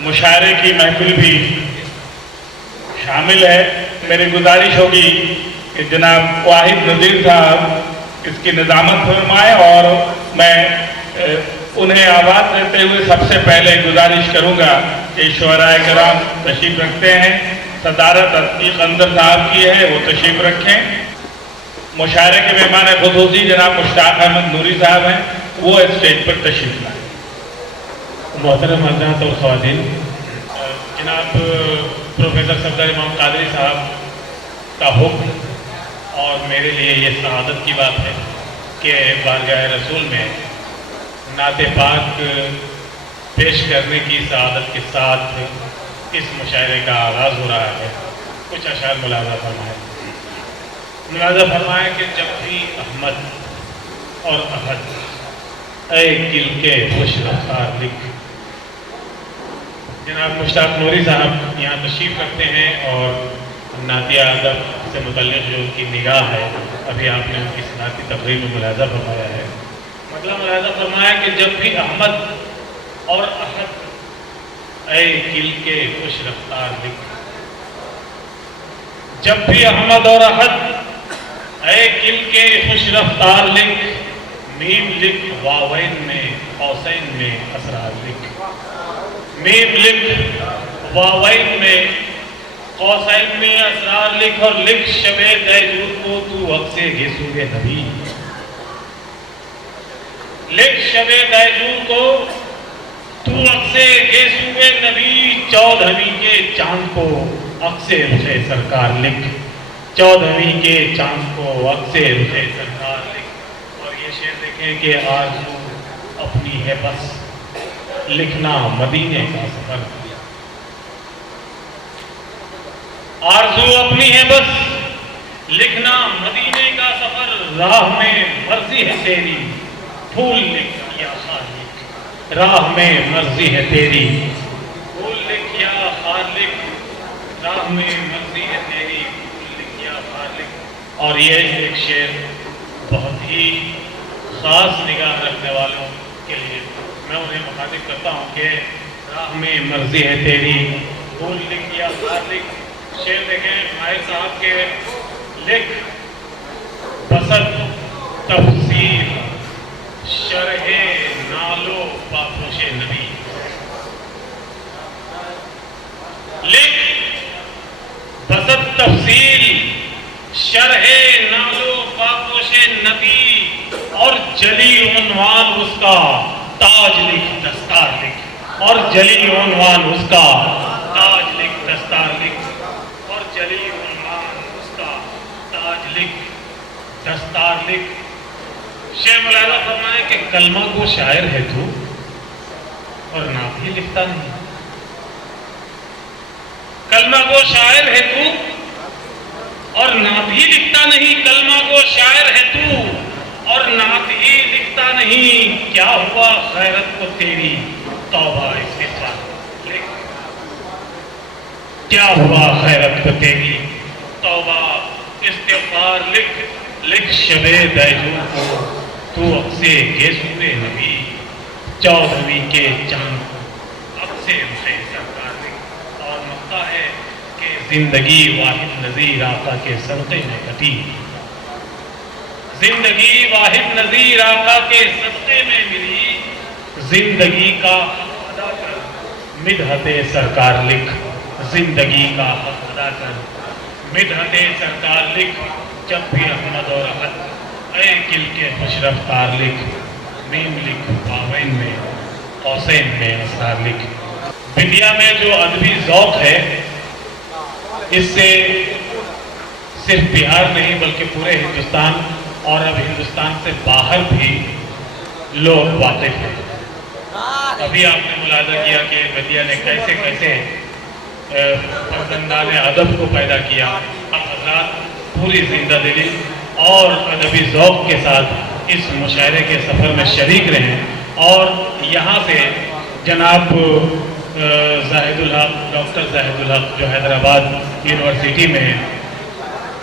मुशायरे की महफिल भी शामिल है। मेरी गुजारिश होगी कि जनाब वाहिद नज़ीर साहब इसकी निज़ामत फरमाएं और मैं उन्हें आवाज़ देते हुए सबसे पहले गुजारिश करूँगा कि शुअराए किराम तशरीफ़ रखते हैं। सदारत अतीक अंदर साहब की है, वो तशरीफ़ रखें। मुशायरे के मेहमान खुसूसी जनाब मुश्ताक अहमद नूरी साहब हैं, वो स्टेज पर तशरीफ़ लाएं। मोहतरम हज़रात और ख़वातीन, जनाब प्रोफेसर सफदर इमाम कादरी साहब का हुक्म और मेरे लिए ये सआदत की बात है कि बारगाह रसूल में नाते पाक पेश करने की सआदत के साथ इस मुशायरे का आगाज़ हो रहा है। कुछ अशार मुलाज़ा फरमाएँ कि जब भी अहमद और अहद ऐ दिल के खुश रफ्तार लिख। जनाब मुश्ताक नूरी साहब यहाँ तशरीफ़ रखते हैं और नातिया अदब से मुतल्लिक़ जो उनकी निगाह है, अभी आपने उनकी सनाती तकरीर में मुलाज़ा फरमाया है। मतलब मुलाज़ा फरमाया कि जब भी अहमद और अहद ऐ दिल के खुश रफ्तार लिख। जब भी अहमद और अहद ऐ दिल के खुश रफ्तार लिख। मीम लिख वावैन में कौसैन में असरार लिख। मीम लिख वावैन में कौसैन में असरार लिख और लिख शबे दैजूर को तू अक्से गेसूगे नबी। लिख शबे दैजूर को तू अक्से गेसूगे नबी। 14वीं के चांद को अक्से रुखे सरकार लिख। 14वीं के चांद को अक्से रुखे सरकार लिख। और ये शेर देखें कि आरज़ू अपनी है बस लिखना मदीने का सफर। आरज़ू अपनी है बस लिखना मदीने का सफर। राह में मर्जी है तेरी फूल लिख या खार लिख। राह में मर्जी है तेरी फूल लिख या खार लिख। राह में मर्जी है तेरी फूल लिख या खार लिख। और ये एक शेर बहुत ही ख़ास निगाह रखने वालों के लिए मैं उन्हें मुखातिब करता हूँ कि राह में मर्जी है तेरी फूल लिख या खार लिख। शेर देखें माहिर साहब के। लिख बसत तफसील शरहे नालो पापोशे नबी। लिख बसत तफसील शरहे नालो पापोशे नबी। और जली उन्वान उसका ताज लिख दस्तार लिख। और जली उन्वान उसका ताज लिख दस्तार लिख। और जली उन्वान उसका ताज लिख दस्तार लिख। शेर मुलाज़ा फरमाए कि कलमा को शायर है तू और नात ही लिखता नहीं। कलमा को शायर है तू और नात ही लिखता नहीं। कलमा को शायर है तू और नात ही लिखता नहीं। क्या हुआ खैरत को तेरी तौबा इस्तिग़फ़ार लिख। क्या हुआ खैरत को तेरी तौबा इस्तिग़फ़ार लिख। लिख शबे दैजूर को तू अक्से गेसूगे नबी। 14वीं के चांद को अक्से रुखे सरकार लिख। और मक्का है कि जिंदगी वाहिद नज़ीर आका के सदक़े में कटी। जिंदगी वाहिद नज़ीर आका के सदक़े में मिली। जिंदगी का हक़ अदा कर मिदहते सरकार लिख। जिंदगी का हक़ अदा कर मिदहते सरकार लिख। जब भी अहमद और अहद ऐ दिल के खुश रफ्तार लिख। मीम लिख वावैन में कौसैन में असरार लिख। बिंदिया में जो अदबी ज़ौक़ है इससे सिर्फ बिहार नहीं बल्कि पूरे हिंदुस्तान और अब हिंदुस्तान से बाहर भी लोग वाकिफ़ हैं। अभी आपने मुलाज़ा किया कि बिंदिया ने कैसे कैसे फर्जंदान अदब को पैदा किया। अब हज़रात पूरी जिंदा दिली और अदबी ज़ौक़ के साथ इस मुशायरे के सफ़र में शरीक रहें। और यहाँ से जनाब ज़ाहिदुल हक़ डॉक्टर ज़ाहिदुल हक़ जो हैदराबाद यूनिवर्सिटी में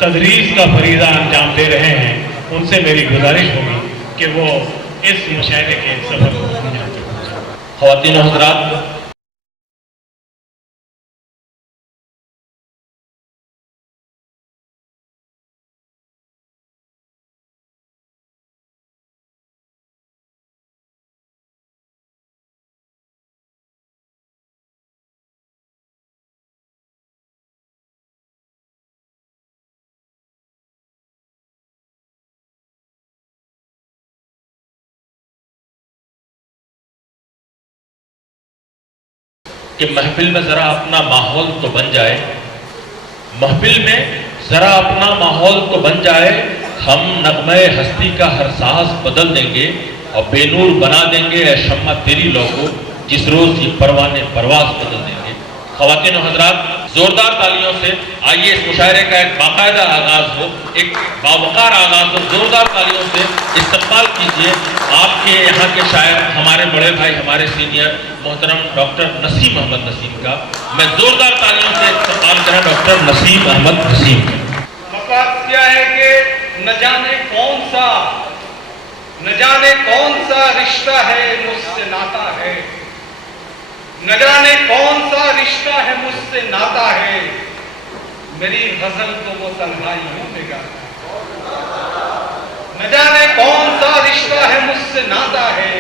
तदरीस का फरीज़ा अंजाम दे रहे हैं, उनसे मेरी गुजारिश होगी कि वो इस मुशायरे के सफ़र को समझाएं। ख़वातीन हज़रात, کہ محفل میں ذرا اپنا ماحول تو بن جائے، محفل میں ذرا اپنا ماحول تو بن جائے، ہم نغمہ ہستی کا ہر ساز بدل دیں گے اور بے نور بنا دیں گے اے شمع تیری لو کو جس روز یہ پروانے پرواز بدل دیں گے۔ خواتین و حضرات، زوردار تالیوں سے آئیے اس مشاعرے کا ایک باقاعدہ آغاز ہو، ایک باوقار آغاز ہو، زوردار تالیوں سے استقبال کیجئے آپ کے یہاں کے شاعر، ہمارے بڑے بھائی، ہمارے سینئر محترم ڈاکٹر نسیم احمد نسیم کا۔ میں زوردار تالیوں سے استقبال کریں ڈاکٹر نسیم احمد نسیم کا۔ مقصد کیا ہے کہ نہ جانے کون سا رشتہ ہے مجھ سے ناتا ہے، نہ جانے کون سا رشتہ ہے مجھ سے ناتا ہے، میری غزل کو وہ تنہائیوں میں گاتا ہے۔ نہ جانے کون سا رشتہ ہے مجھ سے ناتا ہے،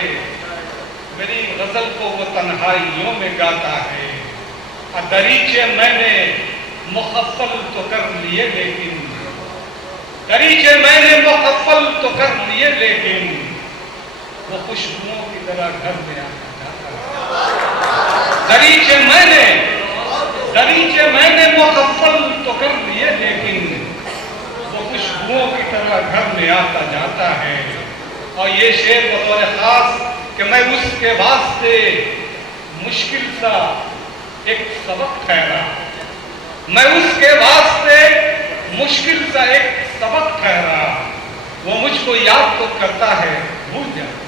میری غزل کو وہ تنہائیوں میں گاتا ہے۔ دریچے میں نے مخفل تو کر لیے لیکن، دریچے میں نے مخفل تو کر لیے لیکن، وہ خوشبوؤں کی طرح گھر میں آتا جاتا ہے۔ دریچے میں نے مخفل تو کر لیے لیکن، وہ خوشبوؤں کی طرح گھر میں آتا جاتا ہے۔ اور یہ شعر بطور خاص کہ میں اس کے واسطے مشکل سا ایک سبق ٹھہرا، میں اس کے واسطے مشکل سا ایک سبق ٹھہرا، وہ مجھ کو یاد تو کرتا ہے بھول جاتا۔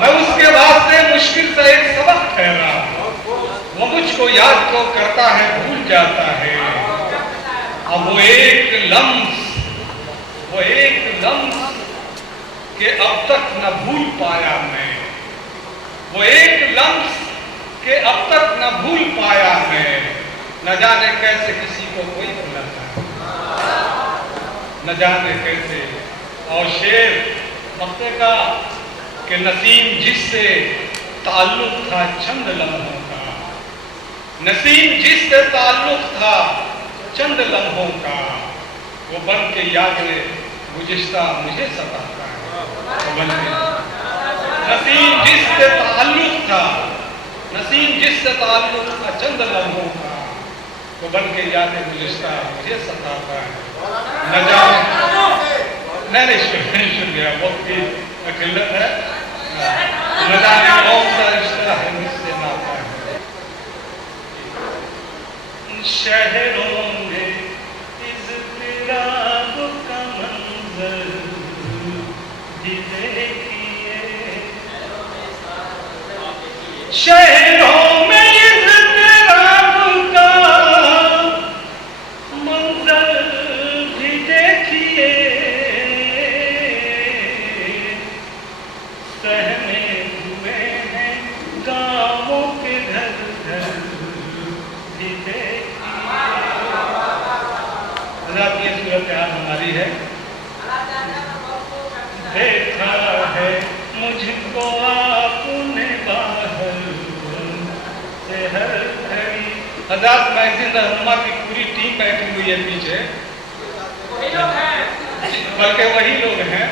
میں اس کے واسطے مشکل سا ایک سبق ٹھہرا، وہ مجھ کو یاد تو کرتا ہے بھول جاتا ہے۔ اب وہ ایک لمس کہ اب تک نہ بھول پایا میں، وہ ایک لمس کہ اب تک نہ بھول پایا میں، نہ جانے کیسے کسی کو کوئی بھلاتا ہے، نہ جانے کیسے۔ اور شعر مقطع کا کہ نسیم جس سے تعلق تھا چند لمحوں کا، نسیم جس سے تعلق تھا چند لمحوں کا، وہ بن کے یادیں گزشتہ مجھے ستاتا ہے، وہ بن کے نسیم جس سے تعلق تھا، نسیم جس سے تعلق تھا چند لمحوں کا، وہ بن کے یادیں گزشتہ مجھے ستاتا ہے۔ نہ جانے نہیں شکریہ، وقت کی قلت ہے، نہ جانے کون سا رشتہ ہے مجھ سے ناتا ہے۔ شہروں میں اضطراب کا منظر بھی دیکھیے، شہروں میں اضطراب کا منظر بھی دیکھیے، سہنے ہوئے ہیں گاؤں کے گھر گھر بھی دیکھیے۔ حضرات یہ صورتحال ہماری ہے، دیکھا ہے مجھ کو آپ نے باہر سے ہر گھڑی۔ حضرات میگزین رہنما کی پوری ٹیم بیٹھی ہوئی ہے پیچھے، بلکہ وہی لوگ ہیں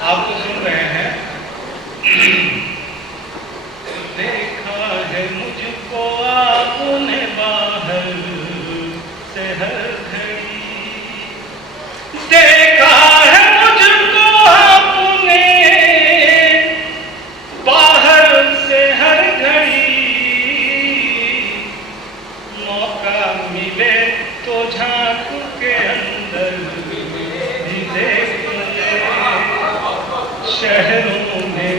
آپ کو سن رہے ہیں۔ دیکھا ہے مجھ کو آپ نے باہر سے ہر گھڑی، دیکھا ہے مجھ کو آپ نے باہر سے ہر گھڑی، موقع ملے تو جھانک کے اندر بھی دیکھیے، شہروں میں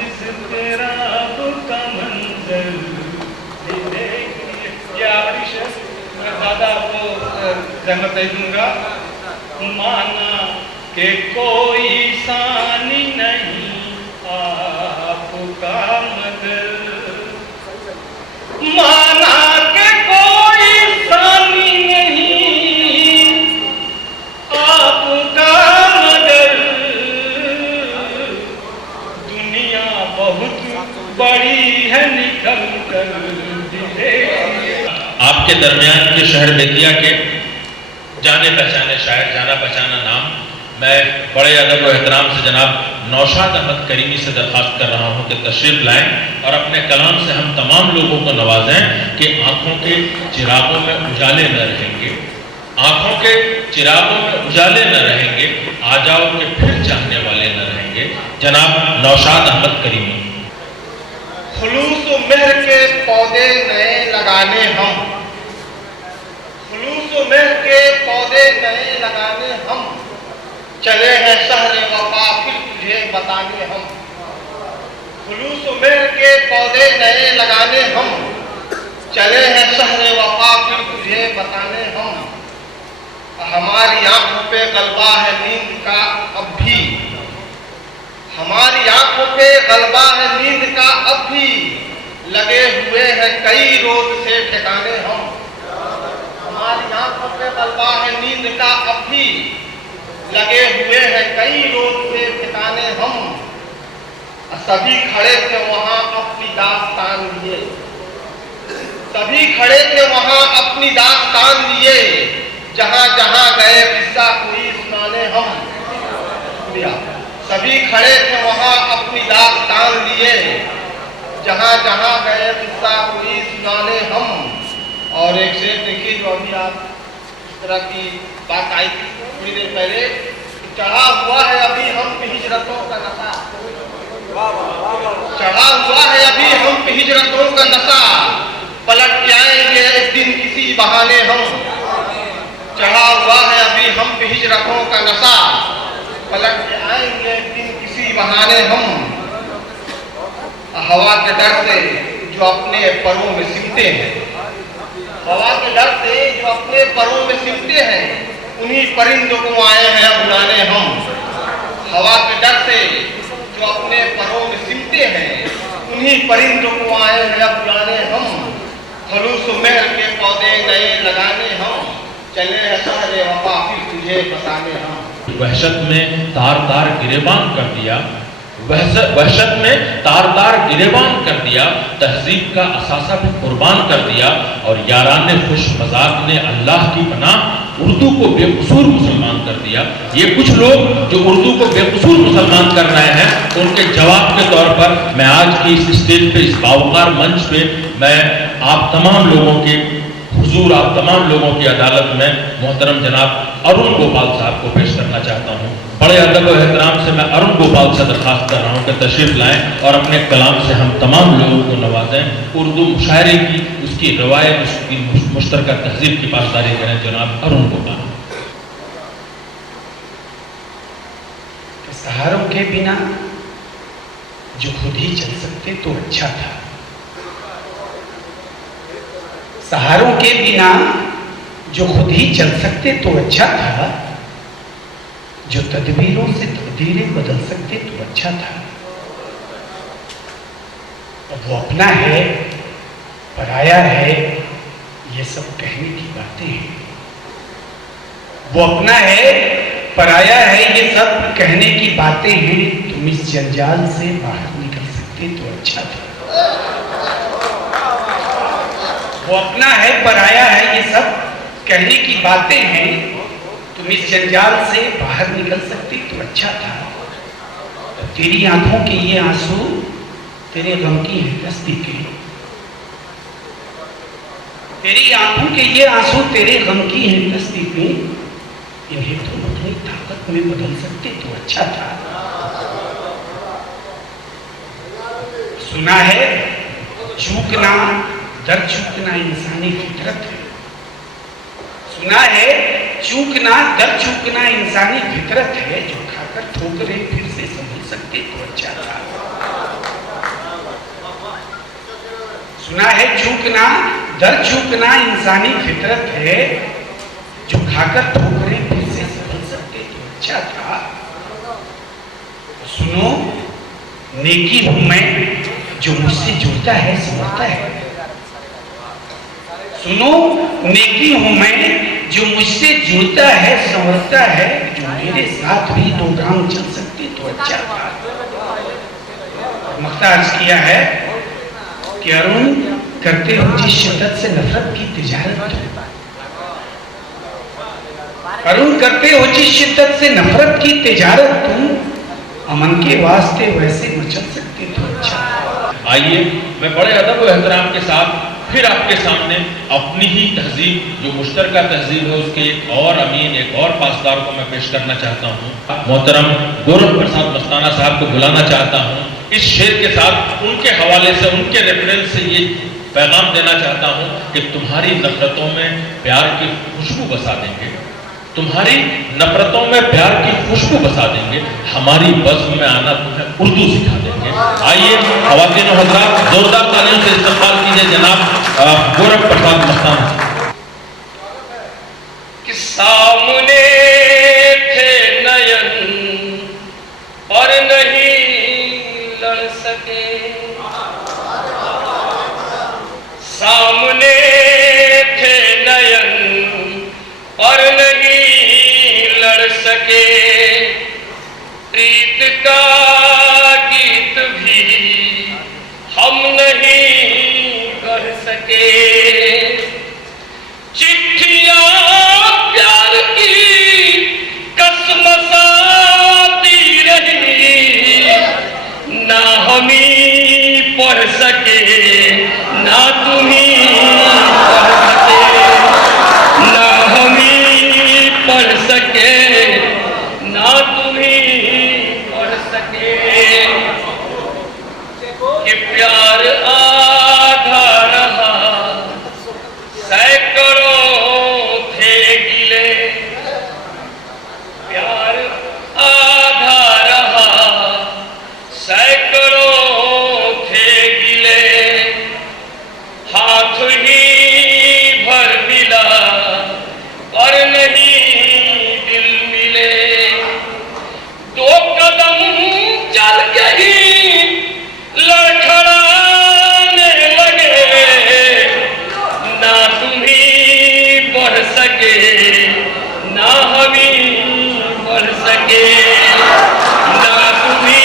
اضطراب کا منظر بھی دیکھیے۔ یہ آخری شعر میں زیادہ آپ کو زحمت نہیں دوں گا۔ مانا کہ کوئی ثانی نہیں آپ کا مگر، مانا کہ کوئی ثانی نہیں آپ کا مگر، دنیا بہت بڑی ہے نکل کر دیکھیے۔ آپ کے درمیان کے شہر بیتیا کے جانے پہچانے شاعر، جانا پہچانا نام میں بڑے ادب و احترام سے جناب نوشاد احمد کریمی سے درخواست کر رہا ہوں کہ تشریف لائیں اور اپنے کلام سے ہم تمام لوگوں کو نوازیں کہ آنکھوں کے چراغوں میں اجالے نہ رہیں گے، آنکھوں کے چراغوں میں اجالے نہ رہیں گے، آ جاؤ کہ پھر چاہنے والے نہ رہیں گے۔ جناب نوشاد احمد کریمی۔ خلوص و مہر کے پودے نئے لگانے ہم، خلوص و مہر کے پودے نئے لگانے ہم، چلے ہیں شہر وفا پھر تجھے بتانے ہم، خلوص و مہر کے پودے نئے لگانے ہم، چلے ہیں شہر وفا پھر تجھے بتانے ہم، ہماری آنکھوں پہ غلبہ ہے نیند کا اب بھی، ہماری آنکھوں پہ غلبہ ہے نیند کا اب بھی، لگے ہوئے ہیں کئی روز سے ٹھکانے ہم، ہماری آنکھوں پہ غلبہ ہے نیند کا اب بھی، لگے ہوئے ہیں کئی روز سے ٹھکانے ہم، سبھی کھڑے تھے وہاں اپنی داستان لیے، سبھی کھڑے تھے وہاں اپنی داستان لیے، جہاں جہاں گئے قصہ کوئی سنانے ہم، سبھی کھڑے تھے وہاں اپنی داستان لیے، جہاں جہاں گئے قصہ کوئی سنانے ہم۔ اور ایک شعر دیکھیے جو ابھی آپ اس طرح کی بات آئی تھی تھوڑی دیر پہلے، چڑھا ہوا ہے ابھی ہم پہ ہجرتوں کا نشہ، چڑھا ہوا ہے ابھی ہم پہ ہجرتوں کا نشہ، پلٹ کے آئیں گے ایک دن کسی بہانے ہم، چڑھا ہوا ہے ابھی ہم پہ ہجرتوں کا نشہ، پلٹ کے آئیں گے ایک دن کسی بہانے ہم، ہوا کے ڈر سے جو اپنے پروں میں سمٹے ہیں، ہوا کے ڈر سے جو اپنے پروں میں سمٹے ہیں، انہی پرندوں کو آئے ہیں اب بلانے ہم، ہوا کے ڈر سے جو اپنے پروں میں سمٹے ہیں، انہی پرندوں کو آئے ہیں اب بلانے ہم، خلوص و مہر کے پودے نئے لگانے ہم، چلے ہیں شہر وفا پھر تجھے بتانے ہم۔ وحشت میں تار تار گریبان کر دیا، وحشت میں تار تار گریبان کر دیا، تہذیب کا اثاثہ بھی قربان کر دیا، اور یاران خوش مذاق نے اللہ کی پناہ اردو کو بے قصور مسلمان کر دیا۔ یہ کچھ لوگ جو اردو کو بے قصور مسلمان کر رہے ہیں، ان کے جواب کے طور پر میں آج کی اس اسٹیج پہ، اس باوقار منچ پہ، میں آپ تمام لوگوں کے حضور، آپ تمام لوگوں کی عدالت میں محترم جناب ارون گوپال صاحب کو پیش کرنا چاہتا ہوں۔ بڑے ادب و احترام سے میں ارون گوپال سے درخواست کر رہا ہوں کہ تشریف لائیں اور اپنے کلام سے ہم تمام لوگوں کو نوازیں، اردو مشاعرے کی، اس کی روایت، اس کی مشترکہ تہذیب کی پاسداری کریں۔ جناب ارون گوپال۔ سہاروں کے بنا جو خود ہی چل سکتے تو اچھا تھا، سہاروں کے بنا جو خود ہی چل سکتے تو اچھا تھا، جو تدبیروں سے تقدیریں بدل سکتے تو اچھا تھا۔ اب وہ اپنا ہے پرایا ہے یہ سب کہنے کی باتیں ہیں، وہ اپنا ہے پرایا ہے یہ سب کہنے کی باتیں ہیں، تم اس جنجال سے باہر نکل سکتے تو اچھا تھا۔ وہ اپنا ہے پرایا ہے یہ سب کہنے کی باتیں ہیں، تم اس جنجال سے باہر نکل سکتے تو اچھا تھا۔ تیری آنکھوں کے یہ آنسو تیرے غم کی ہیں تصدیقیں، تیری آنکھوں کے یہ آنسو تیرے غم کی ہیں تصدیقیں، انہیں تم اپنی طاقت میں بدل سکتے تو اچھا تھا۔ سنا ہے چوکنا در چوکنا انسانی فطرت ہے، سنا ہے چوکنا در چوکنا انسانی فطرت ہے، جو کھا کر ٹھوکریں پھر سے سنبھل سکتے تو اچھا تھا۔ سنا ہے چوکنا در چوکنا انسانی فطرت ہے، جو کھا کر ٹھوکریں پھر سے سنبھل سکتے تو اچھا تھا۔ سنو نیکی ہوں میں جو مجھ سے جڑتا ہے سنورتا ہے، سنو نیکی ہوں میں جو مجھ سے جڑتا ہے سنورتا ہے، جو میرے ساتھ بھی دو کام چل سکتے تو اچھا تھا۔ مقطع عرض کیا ہے کہ ارون کرتے ہو جس شدت سے نفرت کی تجارت، करुण करते हो जिस शिद्दत से नफरत की तिजारत तुम, अमन के वास्ते वैसे मचल सकते तो अच्छा। आइए मैं बड़े अदब और एहतराम के साथ फिर आपके सामने अपनी ही तहजीब जो मुश्तरका तहजीब है उसके एक और अमीन, एक और पासदार को मैं पेश करना चाहता हूँ। मोहतरम गोरख प्रसाद मस्ताना साहब को बुलाना चाहता हूँ। इस शेर के साथ उनके हवाले से, उनके रेफरेंस से ये पैगाम देना चाहता हूँ कि तुम्हारी नफरतों में प्यार की खुशबू बसा देंगे, तुम्हारी नफरतों में प्यार की खुशबू बसा देंगे, हमारी बज़्म में आना तुम्हें उर्दू सिखा देंगे। आइए ख़वातीन और हज़रात जोरदार तालियों से इस्तक़बाल कीजिए जनाब गोरख प्रसाद मस्ताना। कि सामने थे नयन और नहीं लड़ सके, सामने थे नयन और नहीं लड़ सके, प्रीत का गीत भी हम नहीं कर सके, चिट्ठियां प्यार की कसम साती रही, ना हम ही पढ़ सके ना तुम ही पढ़ सके, ना हम ही पढ़ सके ना तुम ही पढ़ सके, कि प्यार आधा रहा सैकड़ों थे गिले, प्यार आधा रहा सैकड़ों थे गिले, हाथ ही भर मिला और नहीं दिल मिले, दो कदम चल गई लड़खड़ाने लगे, ना तुम ही बढ़ सके ना हम ही बढ़ सके, ना तुम ही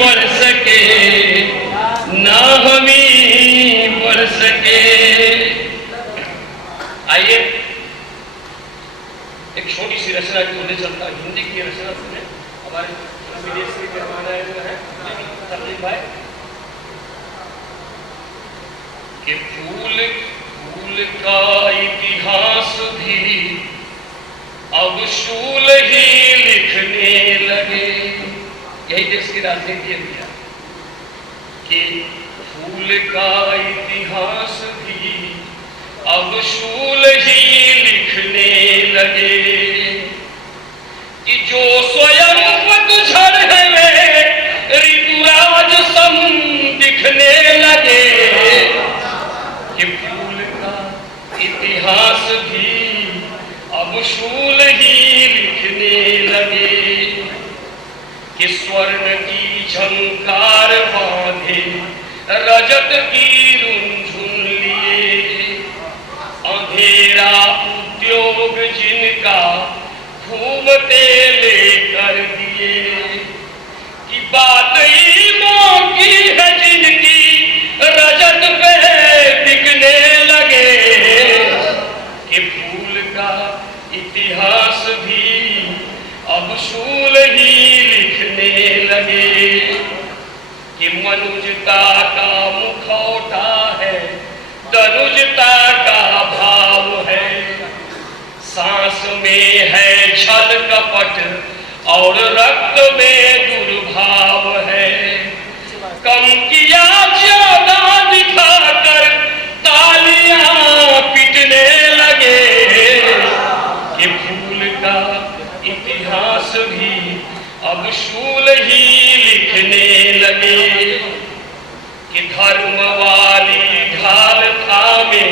बढ़ सके ना हम ही बढ़ सके। आइए एक छोटी सी रचना की उन्हें चलता, हिंदी की रचना सुने, हमारे विदेश से मेहमान आए हुए हैं तकलीफ भाई। कि फूल फूल का इतिहास भी अब शूल ही लिखने लगे, यही देश की राजनीति है भैया, कि फूल का इतिहास भी अब शूल ही लिखने लगे, कि जो स्वयं पतझड़ है वे ऋतुराज सम दिखने लगे, कि फूल का इतिहास भी अब शूल ही लिखने लगे, कि स्वर्ण की झंकार बांधे रजत की रुंझुन लिए, अंधेरा उद्योग जिनका घूमते लेकर दिए, कि बात ईमों की है जिनकी रजत पे बिकने लगे, कि फूल का इतिहास भी अब शूल ही लिखने लगे, कि मनुजता का मुखौटा है तनुजता का भाव है, सांस में है छल कपट और रक्त में दुर्भाव है, कम किया ज्यादा दिखाकर तालियां पिटने लगे, कि फूल का इतिहास भी अब शूल ही लिखने लगे, कि धर्म वाली ढाल थामे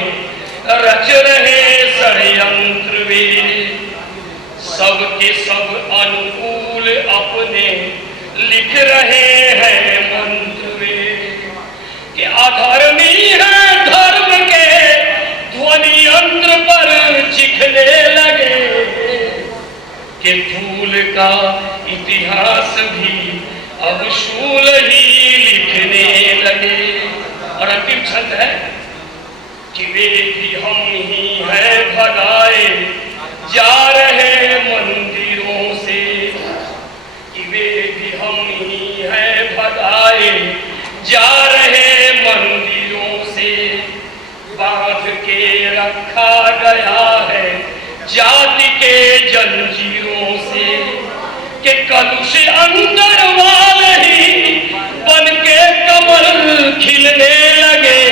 रच रहे षड्यंत्र वे, सबके सब अनुकूल अपने लिख रहे हैं मंत्र वे, कि अधर्मी है धर्म के ध्वनि यंत्र पर चिखने लगे, कि फूल का इतिहास भी अब शूल ही लिखने लगे। और अंतिम छंद है कि वे भी हम ही हैं भगाए जा रहे गया है जाति के जंजीरों से कि कलुष अंदर वाले ही बन के कमल खिलने लगे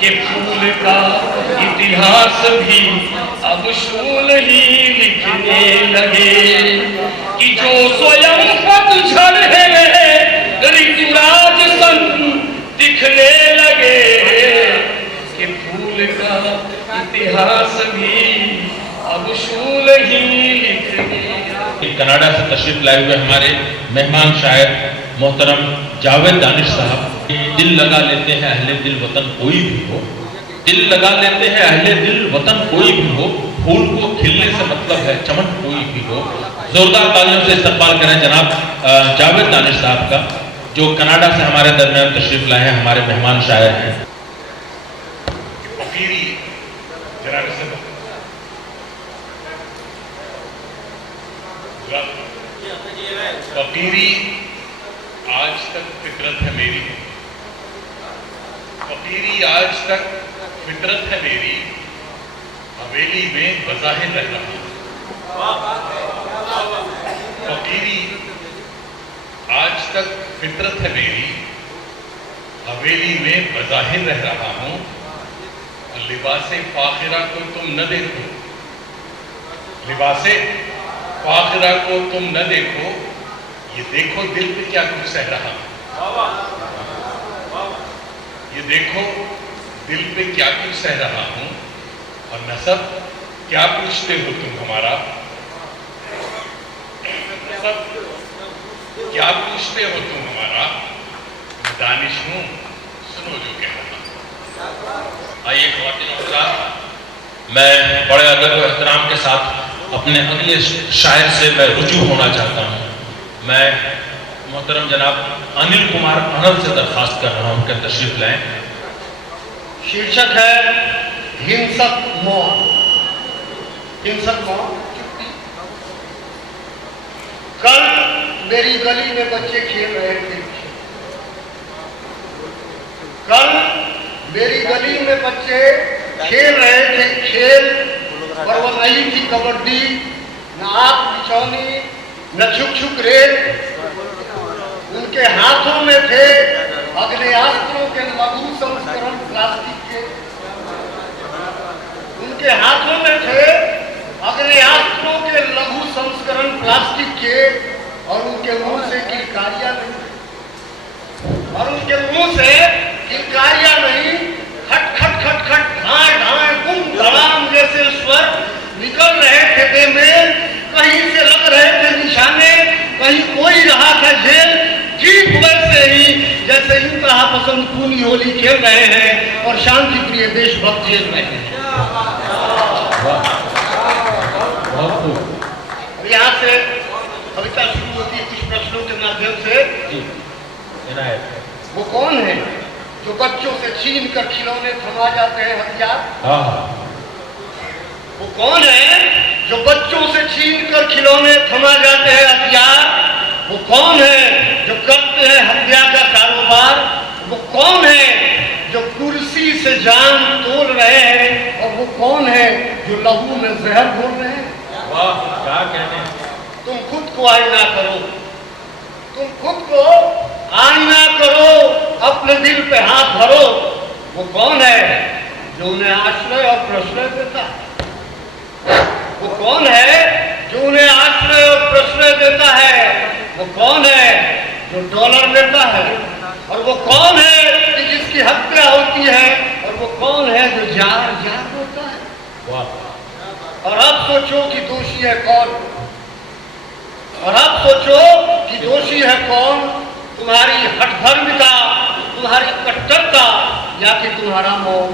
कि फूल का इतिहास भी अब शूल ही लिखने लगे कि जो स्वयं पतझड़ है ऋतुराज सन दिखने लगे कि फूल का इतिहास भी अब शूल ही लिखने लगे। कनाडा से तशरीफ लाए हुए हमारे मेहमान शायर मोहतरम जावेद दानिश साहब, दिल लगा लेते हैं अहले दिल वतन कोई भी हो, दिल लगा लेते हैं अहले दिल वतन कोई भी हो, फूल को खिलने से मतलब है चमन कोई भी हो। जोरदार तालियों से इस्तकबाल करें जनाब जावेद दानिश साहब का, जो कनाडा से हमारे दरमियान तशरीफ लाए हैं, हमारे मेहमान शायर हैं। फकीरी जनाब से फकीरी आज तक फितरत है मेरी, फकीरी आज तक फितरत है मेरी, हवेली में बज़ाहिर रह रहा हूं। फकीरी आज तक फितरत है मेरी, हवेली में बज़ाहिर रह रहा हूं। लिबासे फाखिरा को तुम न देखो, लिबासे फाखिरा को तुम न देखो, ये देखो दिल पे क्या कुछ सह रहा हूं, ये देखो दिल पे क्या कुछ सह रहा हूं। और नसब क्या पूछते हो तुम हमारा, नसब क्या पूछते हो तुम हमारा, दानिश हूं सुनो जो कह रहा हूं। आइए ख्वातीन और हज़रात, मैं बड़े अदब और एहतराम के साथ अपने अगले शायर से मैं रुजू होना चाहता हूँ। मैं मोहतरम जनाब अनिल कुमार अनल से दरख्वास्त कर रहा हूँ कि तशरीफ लाएं। शीर्षक है हिंसक मौत। हिंसक मौत। कल मेरी गली में बच्चे खेल रहे थे, कल मेरी गली में बच्चे खेल रहे थे खेल, और वो नहीं थी कबड्डी, न आग बिछौनी, न छुक छुक रेत। उनके हाथों में थे अग्नेयास्त्रों के लघु संस्करण प्लास्टिक के, उनके हाथों में थे अग्नेयास्त्रों के लघु संस्करण प्लास्टिक के, और उनके मुंह से किलकारियां नहीं, और उनके मुंह से किलकारियां नहीं, खट खट खट खट ढाए ढाए गुम धड़ाम जैसे स्वर निकल रहे थे दे में। कहीं से लग रहे थे निशाने, कहीं कोई रहा था जेल। ठीक वैसे ही जैसे इंतहा पसंद खूनी होली खेल रहे हैं और शांति प्रिय देशभक्त जेल में हैं। यहाँ से कविता शुरू होती है कुछ प्रश्नों के माध्यम से। वो कौन है जो बच्चों से छीन कर खिलौने थमा जाते हैं हथियार? वो कौन है जो बच्चों से छीन कर खिलौने थमा जाते हैं हथियार? वो कौन है जो करते हैं हत्या का कारोबार? वो कौन है जो कुर्सी से जान तोड़ रहे हैं? और वो कौन है जो लहू में जहर घोल रहे हैं? वाह, क्या कहने हैं। तुम खुद को आईना करो, तुम खुद को आईना करो, अपने दिल पे हाथ धरो। वो कौन है जो उन्हें आश्रय और प्रश्रय देता है? वो कौन है जो उन्हें आश्रय और प्रश्रय देता है? वो कौन है जो डॉलर लेता है? और वो कौन है कि जिसकी हत्या होती है? और वो कौन है जो जार जार होता है? वाह। और अब सोचो कि दोषी है कौन, और अब सोचो कि दोषी है कौन? तुम्हारी हठधर्मिता, तुम्हारी कट्टरता, या कि तुम्हारा मौन,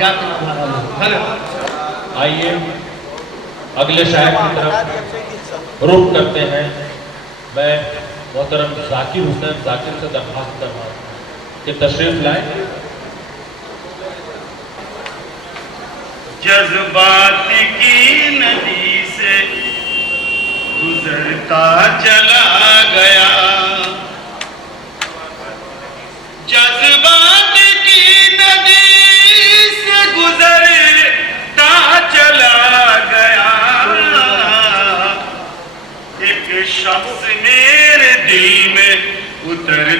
या कि तुम्हारा मौन। धन्यवाद। आइए अगले शायर की तरफ रुख करते हैं। मैं मोहतरम जाकिर हुसैन जाकिर से दरख्वास्त कर रहा हूँ कि तशरीफ लाएं। जज्बात की नदी से गुजरता चला गया, जज्बात की नदी से गुजरता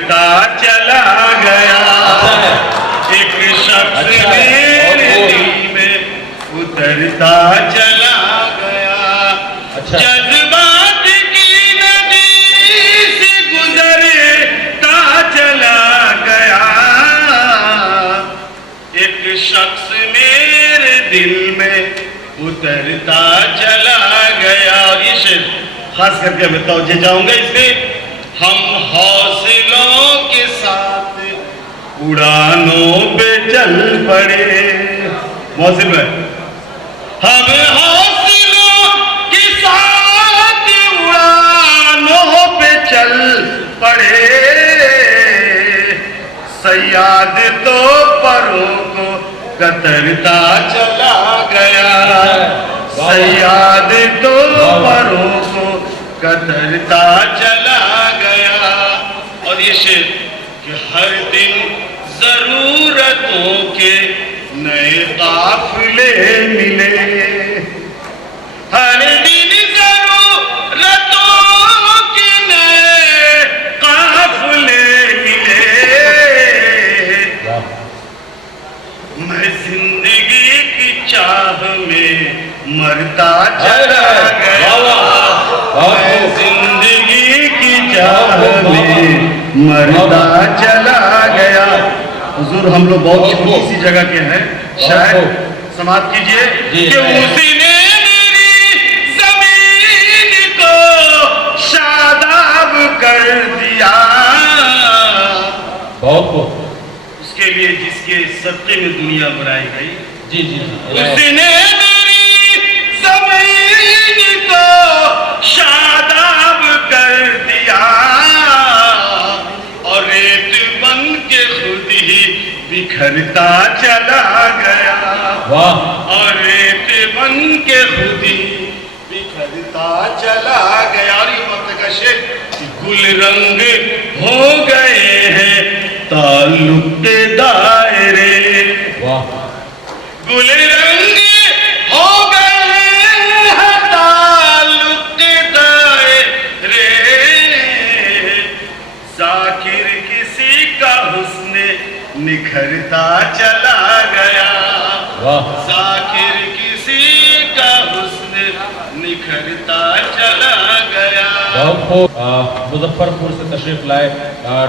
उतरता चला गया। एक शख्स मेरे दिल में उतरता चला गया। जज्बात की नदी से गुजरता चला गया। एक शख्स मेरे दिल में उतरता चला गया। ये शेर खास करके मैं तवज्जो चाहूंगा इसमें। हम हौसलों के साथ उड़ानों पे चल पड़े। मौसिल में हम हौसलों के साथ उड़ानों पे चल पड़े। सयाद तो परों को कतरता चला गया। सयाद तो परों को कतरता चला गया। और ये शेर कि हर दिन जरूरतों के नए काफिले मिले। हर दिन जरूरतों के नए काफिले मिले। मैं जिंदगी की चाह में मरता चला गया। मैं जिंदगी की चाह में मरता चला गया। हुजूर हम लोग बहुत छोटी सी जगह के हैं, शायद समाप्त कीजिए। कि उसने मेरी जमीन को शादाब कर दिया। उसके लिए जिसके सत्ते में दुनिया बनाई गई। जी जी उसने शादाब कर दिया। और रेत बन के खुद ही बिखरता चला गया। और रेत बन के खुद ही बिखरता चला गया। और ये वक्त का शेर गुल रंग हो गए हैं ताल्लुक के दायरे। गुल रंग हो गए निखरता चला गया। साकिर किसी का हुस्न निखरता चला गया। मुजफ्फरपुर से तशरीफ लाए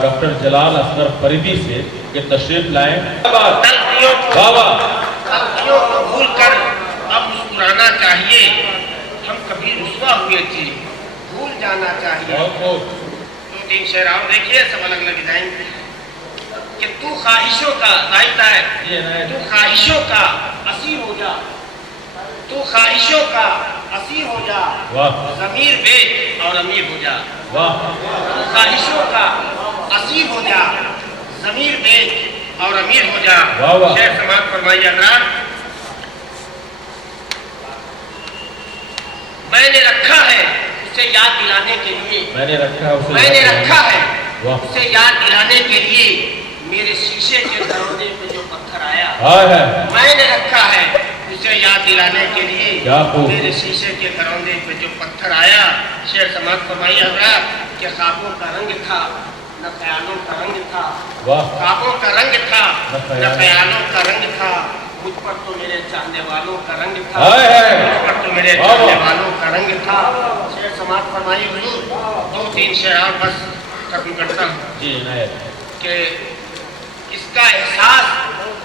डॉक्टर जलाल असगर फरीदी से ये तशरीफ लाए। गलतियों को भूल कर अब मुस्कुराना चाहिए। हम कभी रुसवा हुए थे, भूल जाना चाहिए। 2-3 शेर आप देखिए, सब अलग अलग डिजाइन कि तू ख्वाहिशों का जायता है। तू ख्वाहिशों का असीर हो जा। तू ख्वाहिशों का असीर हो जा। ज़मीर बेच और अमीर हो जा। तू ख्वाहिशों का असीर हो जा। ज़मीर बेच और अमीर हो जा। शेर समाप्त फरमाइए हज़रात। मैंने रखा है उसे याद दिलाने के लिए। मैंने रखा है उसे याद दिलाने के लिए मेरे शीशे के दरवाजे पे जो पत्थर आया। मैंने रखा है उसे याद दिलाने के लिए मेरे शीशे के दरवाजे पे जो पत्थर आया। शेर समाप्त फरमाइए हज़रात कि ख्वाबों का रंग था न ख्यालों का रंग था। ख्वाबों का रंग था न ख्यालों का रंग था। मुझ पर तो मेरे चाहने वालों का रंग था। मुझ पर तो मेरे चाहने वालों का रंग था। शेर समाप्त फरमाइए हुजूर। 2-3 शेर और बस खत्म करता हूँ कि इसका एहसास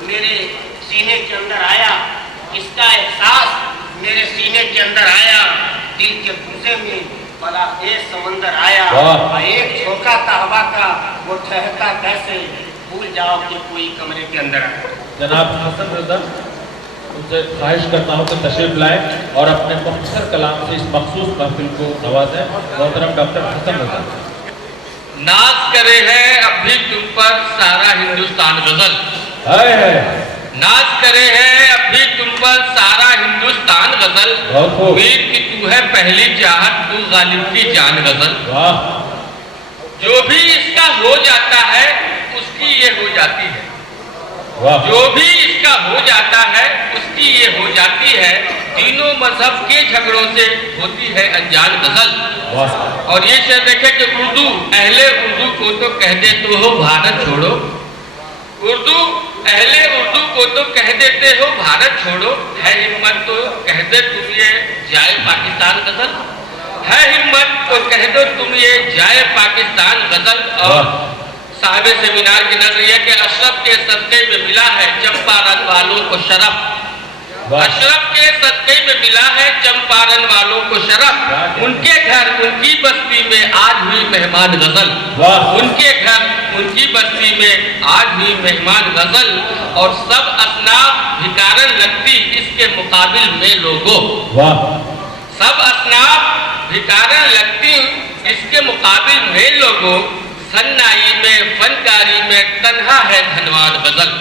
मेरे सीने के अंदर आया। इसका एहसास मेरे सीने के अंदर आया। दिल के गुस्से में बड़ा तेज समंदर आया। एक झोंका था हवा का, वो ठहरता कैसे, भूल जाओ कि कोई कमरे के अंदर आया। जनाब हसन रज़ा, उनसे ख्वाहिश करता हूँ कि तशरीफ लाएं और अपने मुख्तसर कलाम से इस मखसूस महफिल को नवाजें। मोहतरम डॉक्टर हसन रज़ा। नाज करे है अब भी तुम पर सारा हिंदुस्तान गजल। नाज करे है अब भी तुम पर सारा हिंदुस्तान गजल। उम्मीद कि तू है पहली चाहत, तू गालिब की जान गजल। जो भी इसका हो जाता है उसकी ये हो जाती है। जो भी इसका हो जाता है उसकी ये हो जाती है, तीनों मजहब के झगड़ों से होती है अनजान गजल। और ये शेर देखे कि उर्दू, अहले उर्दू को तो कह देते हो भारत छोड़ो, उर्दू अहले उर्दू को तो कह देते हो भारत छोड़ो, है हिम्मत तो कह दे तुम ये जाए पाकिस्तान गजल, है हिम्मत तो कह दो तुम ये जाए पाकिस्तान गजल। और साहिब सेमिनार की नजरिया के अशरफ के सदक़े में मिला है चंपारण वालों को शरफ, अशरफ के सदक़े में मिला है चंपारण वालों को शरफ, उनके घर उनकी बस्ती में आज हुई मेहमान गजल, उनके घर उनकी बस्ती में आज हुई मेहमान गजल। और सब असनाफ भिकारन लगती इसके मुकाबिल में लोगों, सब असनाफ भिकारन लगती इसके मुकाबिल में लोगों, सन्नाई में फनकारी में तन्हा है धनवान गजल,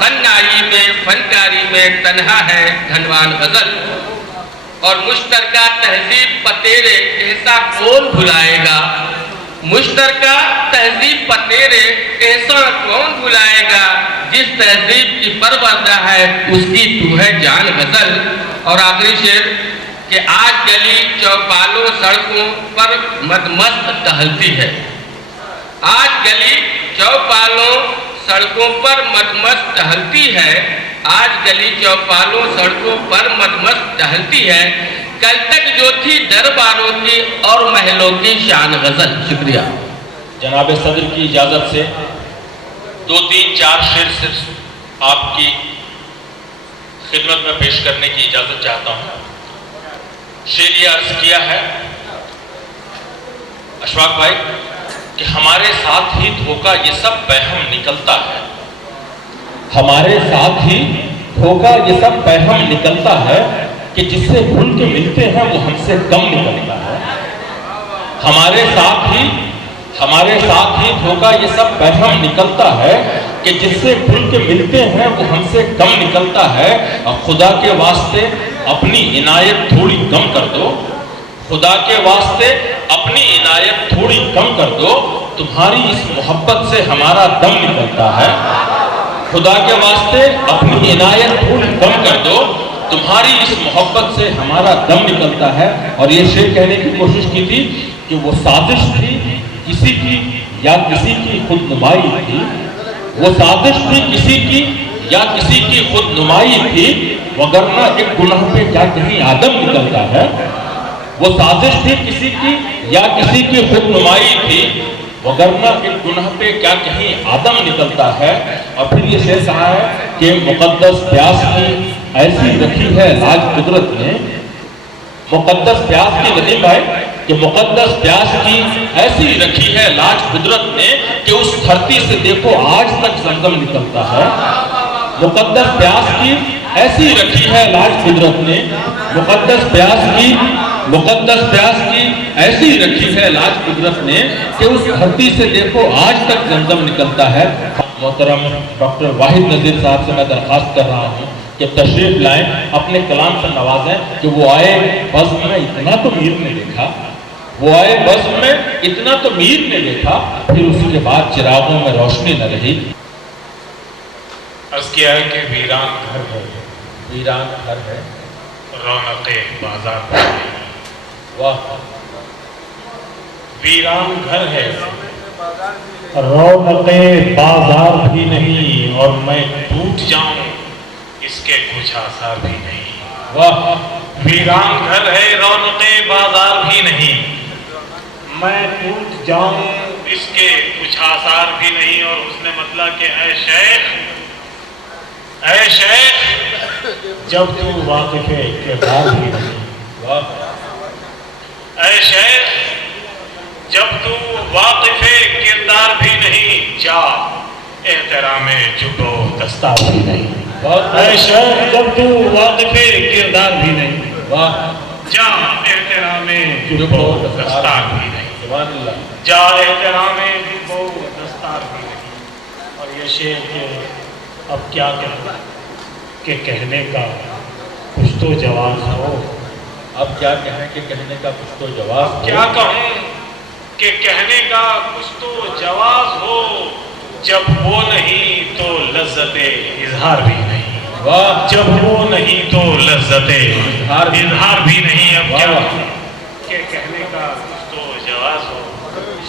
सन्नाई में फनकारी में तन्हा है धनवान गजल। और मुश्तरका तहजीब पतेरे ऐसा कौन भुलाएगा, मुश्तरका तहजीब पतेरे ऐसा कौन भुलाएगा, जिस तहजीब की परवरदा है उसकी तू है जान गजल। और आखिरी शेर कि आज गली चौपालों सड़कों पर मदमस्त टहलती है, आज गली चौपालों सड़कों पर मदमस्त टहलती है, आज गली चौपालों सड़कों पर मदमस्त टहलती है, कल तक जो थी दरबारों की और महलों की शान गजल। शुक्रिया। जनाब सदर की इजाजत से 2, 3, 4 शेर सिर्फ आपकी खिदमत में पेश करने की इजाजत चाहता हूं। शेर ये अर्ज किया है अशफाक भाई कि हमारे साथ ही धोखा ये सब बहम निकलता है, हमारे साथ ही धोखा ये सब बहम निकलता है, कि जिससे भूल के मिलते हैं वो हमसे कम निकलता है, हमारे साथ ही धोखा ये सब बहम निकलता है, कि जिससे भूल के मिलते हैं वो हमसे कम निकलता है। और खुदा के वास्ते अपनी इनायत थोड़ी कम कर दो, खुदा के वास्ते अपनी इनायत थोड़ी कम कर दो, तुम्हारी इस मोहब्बत से हमारा दम निकलता है, खुदा के वास्ते अपनी इनायत थोड़ी कम कर दो, तुम्हारी इस मोहब्बत से हमारा दम निकलता है। और ये शेर कहने की कोशिश की थी कि वो साजिश थी किसी की या किसी की खुद नुमाई थी, वो साजिश थी किसी की या किसी की खुद नुमाई थी, वगरना एक गुनाह पे क्या कहीं आदम निकलता है, वो साजिश थी किसी की या किसी की खुद नुमाई थी, वगरना एक गुनाह पे क्या कहीं आदम निकलता है। और फिर ये शेर कहा है कि मुकद्दस प्यास की ऐसी रखी है लाज कुदरत ने, मुकद्दस प्यास की नदीम भाई कि मुकद्दस प्यास की ऐसी रखी है लाज कुदरत ने, कि उस धरती से देखो आज तक जमजम निकलता है, मुकद्दस प्यास की ऐसी रखी है लाज कुदरत ने, मुकद्दस प्यास की ऐसी रखी है लाज कुदरत ने, कि उस धरती से देखो आज तक जमजम निकलता है। मोहतरम डॉक्टर वाहिद नज़ीर साहब से मैं दरख्वास्त कर रहा हूँ कि तशरीफ लाएं, अपने कलाम से नवाजें। कि वो आए बस में इतना तो मीर ने देखा, वो आए बस में इतना तो मीर ने देखा, फिर उसी के बाद चिरागों में रोशनी न रही। अर्ज किया है कि वीरान घर है, वीरान घर है, रौनके बाजार, वाह, वीरान घर है, रौनके बाजार भी नहीं, और मैं टूट जाऊं इसके कुछ आसार भी नहीं। वाह, वीरान घर है, रौनके बाजार भी नहीं, मैं टूट जाऊं इसके कुछ आसार भी नहीं। और उसने मतलब कि ऐ शेख जब तू वाकिफ़े किरदार भी नहीं, वाह, ऐ शेख जब तू वाकिफ़े किरदार भी नहीं, जा एहतरामे जुबो दस्तार भी नहीं। ऐ शेख जब तू वाकिफ़े किरदार भी नहीं, वाह, जा एहतरामे जुबो दस्तार भी नहीं, सुभान अल्लाह, जा एहतरामे जुबो दस्तार भी नहीं। और ये शेर के अब क्या कहना कि कहने का कुछ तो जवाब हो, अब क्या कहें कि कहने का कुछ तो जवाब हो। क्या कहूँ कि कहने का कुछ तो जवाब हो, जब वो नहीं تو لذت اظہار بھی نہیں، جب وہ نہیں تو لذت اظہار بھی نہیں، اب کیا کہ کہنے کا کچھ تو جواز ہو۔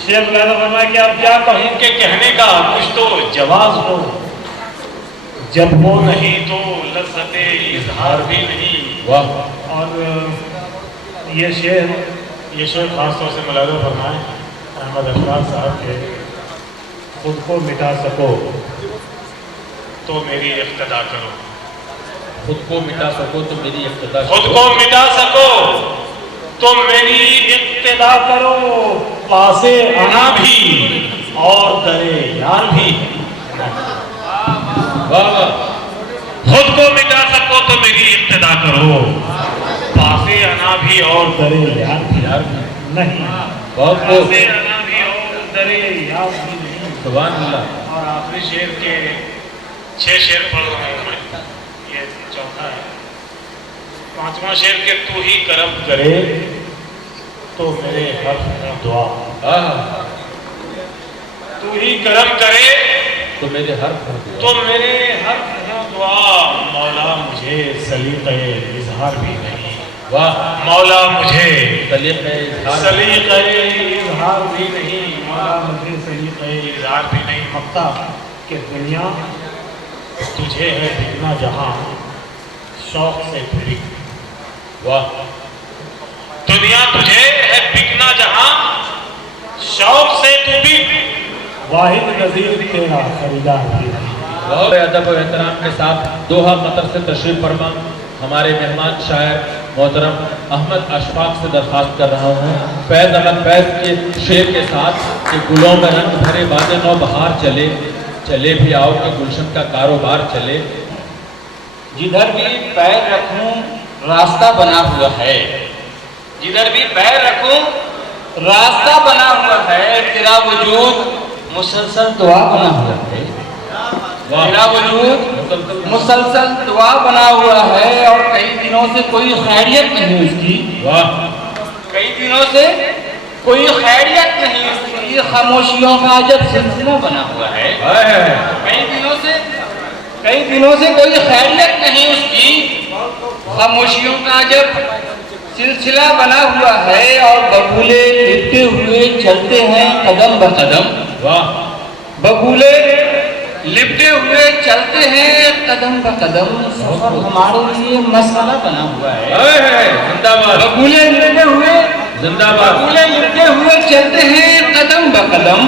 شیخ مولانا فرمایا کہ اب کیا کہوں کہ کہنے کا کچھ تو جواز ہو، جب وہ نہیں تو لذت اظہار بھی نہیں۔ اور یہ شعر خاص طور سے ملاحظہ فرمائیں احمد اشفاق صاحب کے، خود کو مٹا سکو تو میری اقتدا کرو، خود کو مٹا سکو تو میری اقتدا، خود کو مٹا سکو تو میری اقتدا کرو، پاسے آنا بھی اور درے یار بھی۔ خود کو مٹا سکو تو میری اقتدا کرو، پاسے آنا بھی اور درے یار بھی نہیں، پاسے آنا بھی اور درے یار بھی نہیں۔ سبحان اللہ۔ اور آخری شعر کے 6 شعر پڑھ رہا ہوں میں، یہ چوتھا ہے۔ 5واں شعر کے تو ہی کرم کرے تو میرے حرف ہے دعا، تو ہی کرم کرے تو میرے حرف ہے دعا، تو میرے حرف ہے دعا، مولا مجھے سلیقہ اظہار بھی نہیں، مولا مجھے سلیقہ اظہار بھی نہیں، مولا مجھے سلیقہ اظہار بھی نہیں۔ مقتا کہ دنیا تجھے ہے بکنا جہاں شوق سے تو بک، دنیا تجھے ہے بکنا جہاں شوق سے تو بک، واحد نظیر تیرا خریدار بھی نہیں۔ اور ادب و احترام کے ساتھ دوحہ قطر سے تشریف فرما ہمارے مہمان شاعر محترم احمد اشفاق سے درخواست کر رہا ہوں فیض احمد فیض کے شعر کے ساتھ کہ گلوں میں رنگ بھرے باد نو بہار چلے، چلے بھی آؤ کہ گلشن کا کاروبار چلے۔ جدھر بھی پیر رکھوں راستہ بنا ہوا ہے، جدھر بھی پیر رکھوں راستہ بنا ہوا ہے، تیرا وجود مسلسل دعا بنا ہوا ہے، تیرا وجود مسلسل دعا بنا ہوا ہے، اور کئی دنوں سے کوئی خیریت نہیں اس کی، کئی دنوں سے کوئی خیریت نہیں اس کی، خاموشیوں کا عجب سلسلہ بنا ہوا ہے، کئی دنوں سے کوئی خیریت نہیں اس کی، خاموشیوں کا عجب سلسلہ بنا ہوا ہے، اور ببولے لپٹے ہوئے چلتے ہیں قدم بقدم، ببولے لپٹے ہوئے چلتے ہیں قدم بقدم، سفر ہمارے لیے مسئلہ بنا ہوا ہے، ببولے لپٹے ہوئے ببولے لپٹے ہوئے چلتے ہیں قدم بقدم،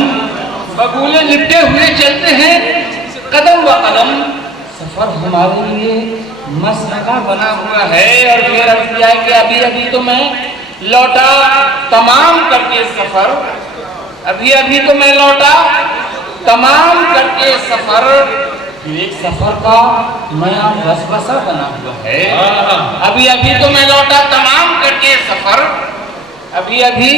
ببولے لپٹے ہوئے چلتے ہیں قدم بقدم، سفر ہمارے لیے مسئلہ بنا ہوا ہے۔ اور پھر عرض کیا کہ ابھی ابھی تو میں لوٹا تمام کر کے سفر، ابھی ابھی تو میں لوٹا تمام کر کے سفر، ایک سفر کا نیا وسوسہ بنا ہوا ہے، ابھی ابھی تو میں لوٹا تمام کر کے سفر، ابھی ابھی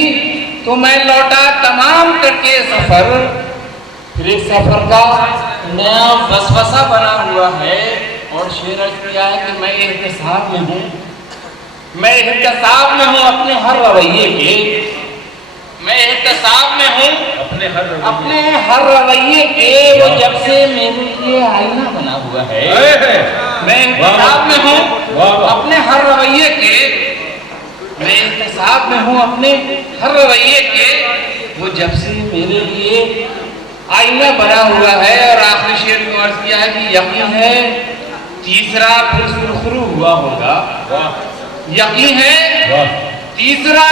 تو میں لوٹا تمام کر کے سفر، پھر ایک سفر کا نیا وسوسہ بنا ہوا ہے۔ اور شعر عرض کیا ہے کہ میں احتساب میں ہوں، میں احتساب میں ہوں اپنے ہر رویے کے، میں احتساب میں ہوں اپنے ہر رویے کے، وہ جب سے میرے لیے آئینہ بنا ہوا ہے، میں احتساب میں ہوں اپنے ہر رویے کے، میں احتساب میں ہوں اپنے ہر رویے کے، وہ جب سے میرے لیے آئینہ بنا ہوا ہے۔ اور آخری شعر میں عرض کیا ہے کہ یقین ہے تیسرا پھر سرخرو ہوا ہوگا، یقین ہے تیسرا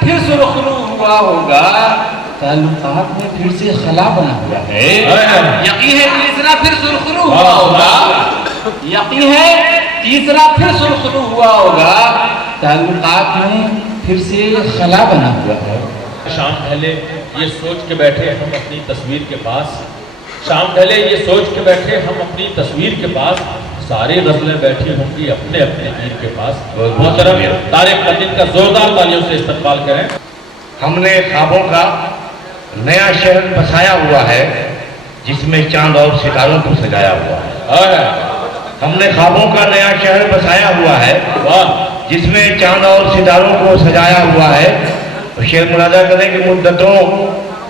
پھر سرخرو ہوا ہوگا، تعلقات میں پھر سے خلا بنا ہوا ہے، یقین ہے تیسرا پھر سرخرو ہوا ہوگا، یقین ہے تیسرا پھر سرخرو ہوا ہوگا، تعلقات میں پھر سے خلا بنا ہوا ہے۔ شام ڈھلے یہ سوچ کے بیٹھے ہم اپنی تصویر کے پاس، شام ڈھلے یہ سوچ کے بیٹھے ہم اپنی تصویر کے پاس، ساری غزلیں بیٹھی ہوں گی اپنے اپنے پیر کے پاس۔ محترم طارق پنڈت کا زوردار تالیوں سے استقبال کریں۔ ہم نے خوابوں کا نیا شہر بسایا ہوا ہے جس میں چاند اور ستاروں کو سجایا ہوا ہے، ہم نے خوابوں کا نیا شہر بسایا ہوا ہے جس میں چاند اور ستاروں کو سجایا ہوا ہے۔ شعر ملاحظہ کریں کہ مدتوں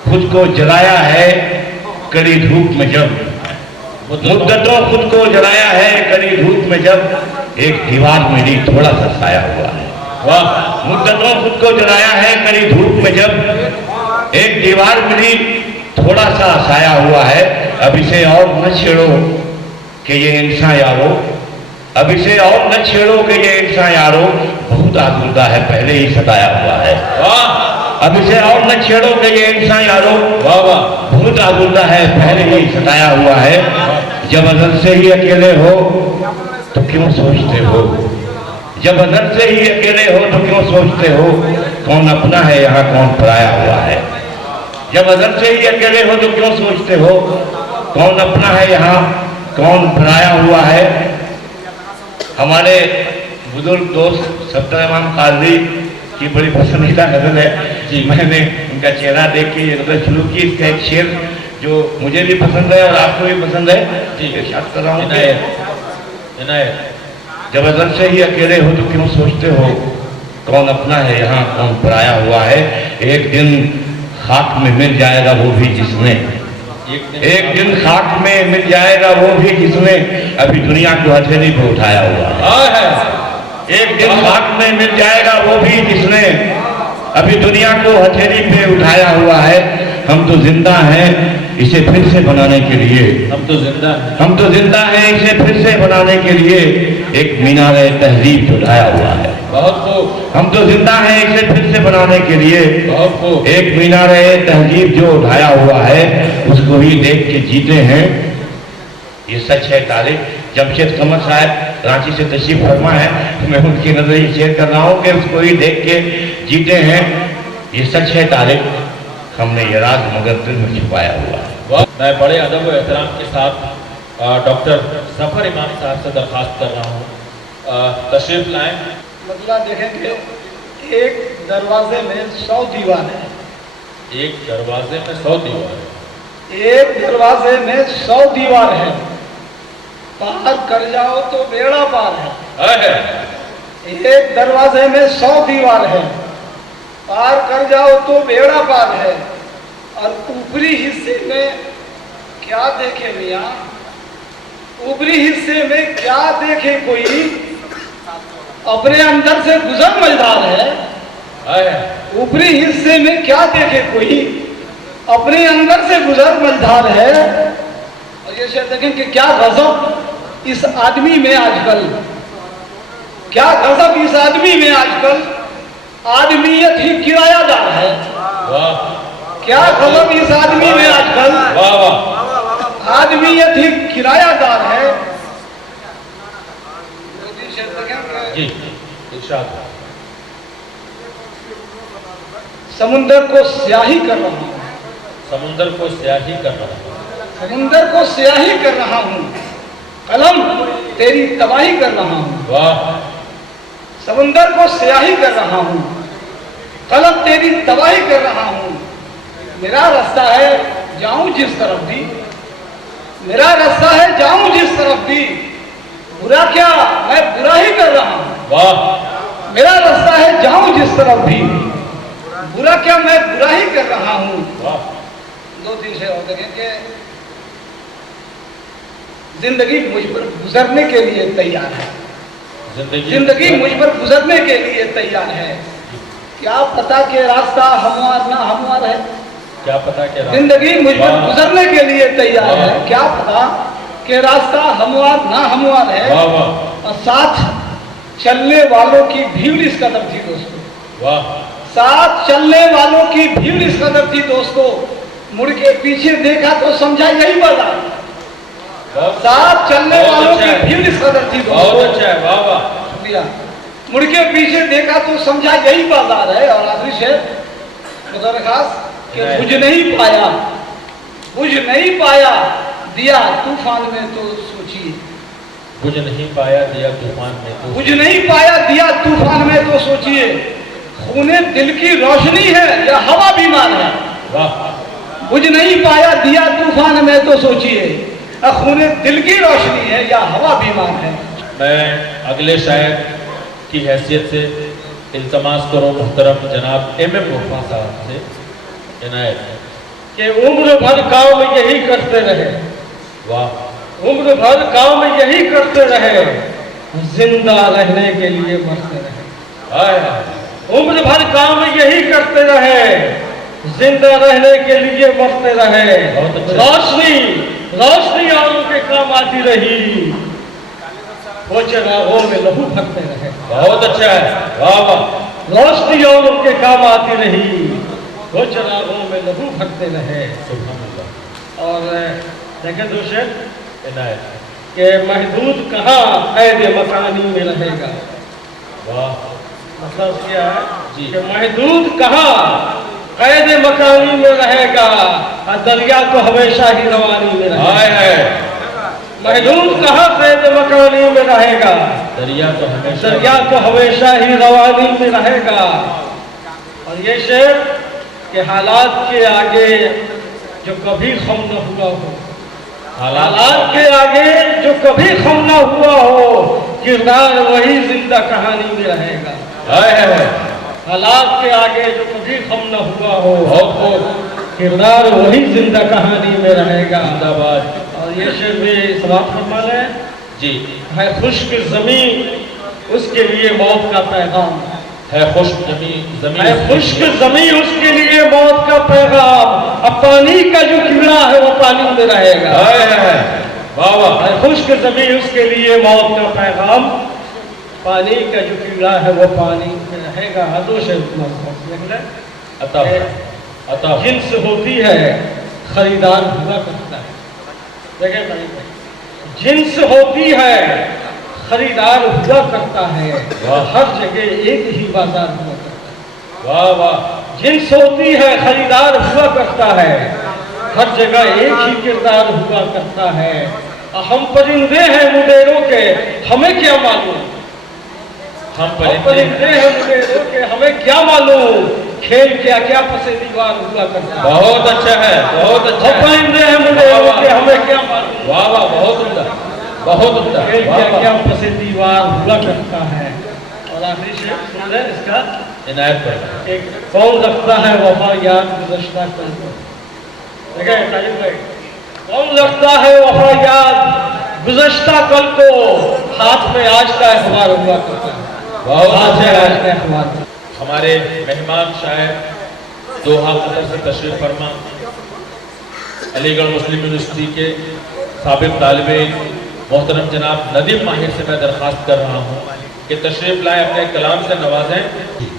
خود کو جلایا ہے کڑی دھوپ میں جب، मुद्दतों खुद को जलाया है कड़ी धूप में जब एक दीवार मिली थोड़ा सा साया हुआ है। वाह, मुद्दतों खुद को जलाया है कड़ी धूप में जब एक दीवार मिली थोड़ा सा साया हुआ है। अब इसे और न छेड़ो कि ये इंसान यारो, अब इसे और न छेड़ो कि ये इंसान यारो, बहुत आज़ुदा है पहले ही सताया हुआ है। वाह, अब इसे और न छेड़ो कि ये इंसान यारो, वाह वाह, बहुत आज़ुदा है पहले ही सताया हुआ है। जब अजल से ही अकेले हो तो क्यों सोचते हो, जब अजल से ही अकेले हो तो क्यों सोचते हो कौन अपना है यहाँ कौन पराया हुआ है। जब अजल से ही अकेले हो तो क्यों सोचते हो कौन अपना है यहाँ कौन पराया हुआ है। हमारे बुजुर्ग दोस्त सफ्तर इमाम काजी की बड़ी पसंदीदा गजल है जी। मैंने उनका चेहरा देख के ये गजल शुरू की। इसका एक शेर जो मुझे भी पसंद है और आपको भी पसंद है जी, इरशाद कर रहा हूँ। जब अजल से ही अकेले हो तो क्यों सोचते हो कौन अपना है यहाँ कौन पराया हुआ है। एक दिन खाक में मिल जाएगा वो भी जिसने, एक दिन खाक में मिल जाएगा वो भी जिसने अभी दुनिया को हथेली पे उठाया हुआ है। एक दिन खाक में मिल जाएगा वो भी जिसने अभी दुनिया को हथेली पे उठाया हुआ है। हम तो जिंदा हैं इसे फिर से बनाने के लिए, हम तो जिंदा हैं इसे फिर से बनाने के लिए एक मीनार तहजीब जो ढाया हुआ है। हम तो जिंदा हैं इसे फिर से बनाने के लिए एक मीनार तहजीब जो ढाया हुआ है उसको ही देख के जीते हैं। ये सच है तारीख। जमशेद कमर साहब रांची से तशरीफ फरमा है, मैं उनकी नजर शेयर कर रहा हूँ कि उसको ही देख के जीते हैं। ये सच है तारीख, हमने ये राज मगर दिल में छुपाया हुआ है। मैं बड़े अदब व एहतराम के साथ डॉक्टर सफर इमाम साहब से दरख्वास्त कर रहा हूँ तशरीफ लाएं। मतलब देखेंगे एक दरवाजे में 100 दीवार है, एक दरवाजे में 100 दीवार है, एक दरवाजे में 100 दीवार है, पार कर जाओ तो बेड़ा पार है। एक दरवाजे में 100 दीवार है, पार कर जाओ तो बेड़ा पार है। और ऊपरी हिस्से में क्या देखे मियाँ, ऊपरी हिस्से में क्या देखे कोई, अपने अंदर से गुजर मझधार है। ऊपरी हिस्से में क्या देखे कोई, अपने अंदर से गुजर मझधार है। और ये शायद देखें कि क्या गजब इस आदमी में आजकल, क्या गजब इस आदमी में आजकल, आदमियत ही किरायादार है। क्या गजब इस आदमी में आजकल, आदमियत ही किरायादार है। जी इरशाद। समुंदर को स्याही कर रहा हूँ, समुंदर को स्याही कर रहा हूँ, समुंदर को स्याही कर रहा हूँ, कलम तेरी तबाही कर रहा हूँ। वाह, समुंदर को स्याही कर रहा हूँ, कलम तेरी तबाही कर रहा हूँ। मेरा रास्ता है जाऊं जिस तरफ भी, मेरा रास्ता है जाऊं जिस तरफ भी, बुरा क्या मैं बुरा ही कर रहा हूँ। वाह, मेरा रास्ता है जाऊं जिस तरफ भी, बुरा क्या मैं बुरा ही कर रहा हूँ। दो दिन से और देखें कि जिंदगी मुझ पर गुजरने के लिए तैयार है, जिंदगी मुझ पर गुजरने के लिए तैयार है। क्या पता कि रास्ता हमवार ना हमवार है, क्या पता कि जिंदगी मुझ पर गुजरने के लिए तैयार है। क्या पता कि रास्ता हमवार ना हमवार है। और साथ चलने वालों की भीड़ इस कदर थी दोस्तों, साथ चलने वालों की भीड़ इस कदर थी दोस्तों, मुड़ के पीछे देखा तो समझा यही बाजार। साथ चलने वालों की भीड़ इस कदर थी दोस्तों, शुक्रिया। मुड़ के पीछे देखा तो समझा यही बाजार है। और आखिरी शेर खुदा खास कि बुझ नहीं पाया, बुझ नहीं पाया दिया तूफान में तो सोचिए, बुझ नहीं पाया दिया तूफान में तो, बुझ नहीं पाया दिया तूफान में तो सोचिए, खूने दिल की रोशनी है या हवा बीमार है। वाह, बुझ नहीं पाया दिया तूफान में तो सोचिए, खूने दिल की रोशनी है या हवा बीमार है। मैं अगले शायर की हैसियत से इल्तमास करूँ मुहतरम जनाब MM मुर्फा साहब से इनायत कि उम्र भर काम यही करते रहे। वाह, उम्र भर काम यही करते रहे, जिंदा रहने के लिए मरते रहे। उम्र भर काम यही करते रहे, जिंदा रहने के लिए मरते रहे। रोशनी रोशनी औरों के काम आती रही, वो चरागों में लहू भरते रहे। बहुत अच्छा है, वाह वाह। रोशनी औरों के काम आती रही, वो चरागों में लहू भरते रहे। और देखें दूसरे कि महदूद कहाँ कैद मकानी में रहेगा। वाह, मतलब क्या है कि महदूद कहाँ कैद मकानी में रहेगा, और दरिया तो हमेशा ही रवानी में रहेगा। महदूद कहाँ कैद मकानी में रहेगा, दरिया तो हमेशा ही रवानी में रहेगा। और ये शेर के हालात के आगे जो कभी खम न हुआ हो, हालात के आगे जो कभी खम न हुआ हो, किरदार वही जिंदा कहानी में रहेगा। हालात के आगे जो कभी खम न हुआ हो, किरदार वही जिंदा कहानी में रहेगा। और ये शेर में समाप्त फरमान है जी, है खुश्क ज़मीं उसके लिए मौत का पैगाम है, खुश्क ज़मीं है खुश्क ज़मीं उसके लिए मौत का पैगाम। अब पानी का जो कीड़ा है वो पानी में रहेगा। है खुश्क ज़मीं उसके लिए मौत का पैगाम, पानी का जो कीड़ा है वो पानी में रहेगा। दो शेर जिन्स होती है खरीदार हुआ करता है। देखें, जिन्स होती है खरीदार हुआ करता है, हर जगह एक ही बाजार हुआ करता है। वाह वाह। जिन्स होती है खरीदार हुआ करता है, हर जगह एक ही किरदार हुआ करता है। हम परिंदे हैं मुडेरों के, हमें क्या मालूम, हम परिंदे हैं मुडेरों के, हमें क्या मालूम खेल क्या क्या पसे दीवार हुआ करता है। बहुत अच्छा है, बहुत अच्छा। परिंदे हैं मुडेरों के, हमें क्या मालूम। वाह वाह, बहुत उम्दा, बहुत उम्दा। खेल क्या क्या पसे दीवार हुआ करता है। और आखिरी शेर सुन ले इसका, इनायत पर एक कौन रखता है वफा याद गुज़श्ता कल को। देखें ताजिद भाई, कौन रखता है वफा याद गुज़श्ता कल को, हाथ में आज का अखबार हुआ करता है। बहुत है आज का अखबार। हमारे मेहमान शायर दोहा कतर से तशरीफ फरमा, अलीगढ़ मुस्लिम यूनिवर्सिटी के साबिक तालिब इल्म मोहतरम जनाब नदीम माहिर से मैं दरख्वास्त कर रहा हूँ कि तशरीफ लाए, अपने कलाम से नवाजें।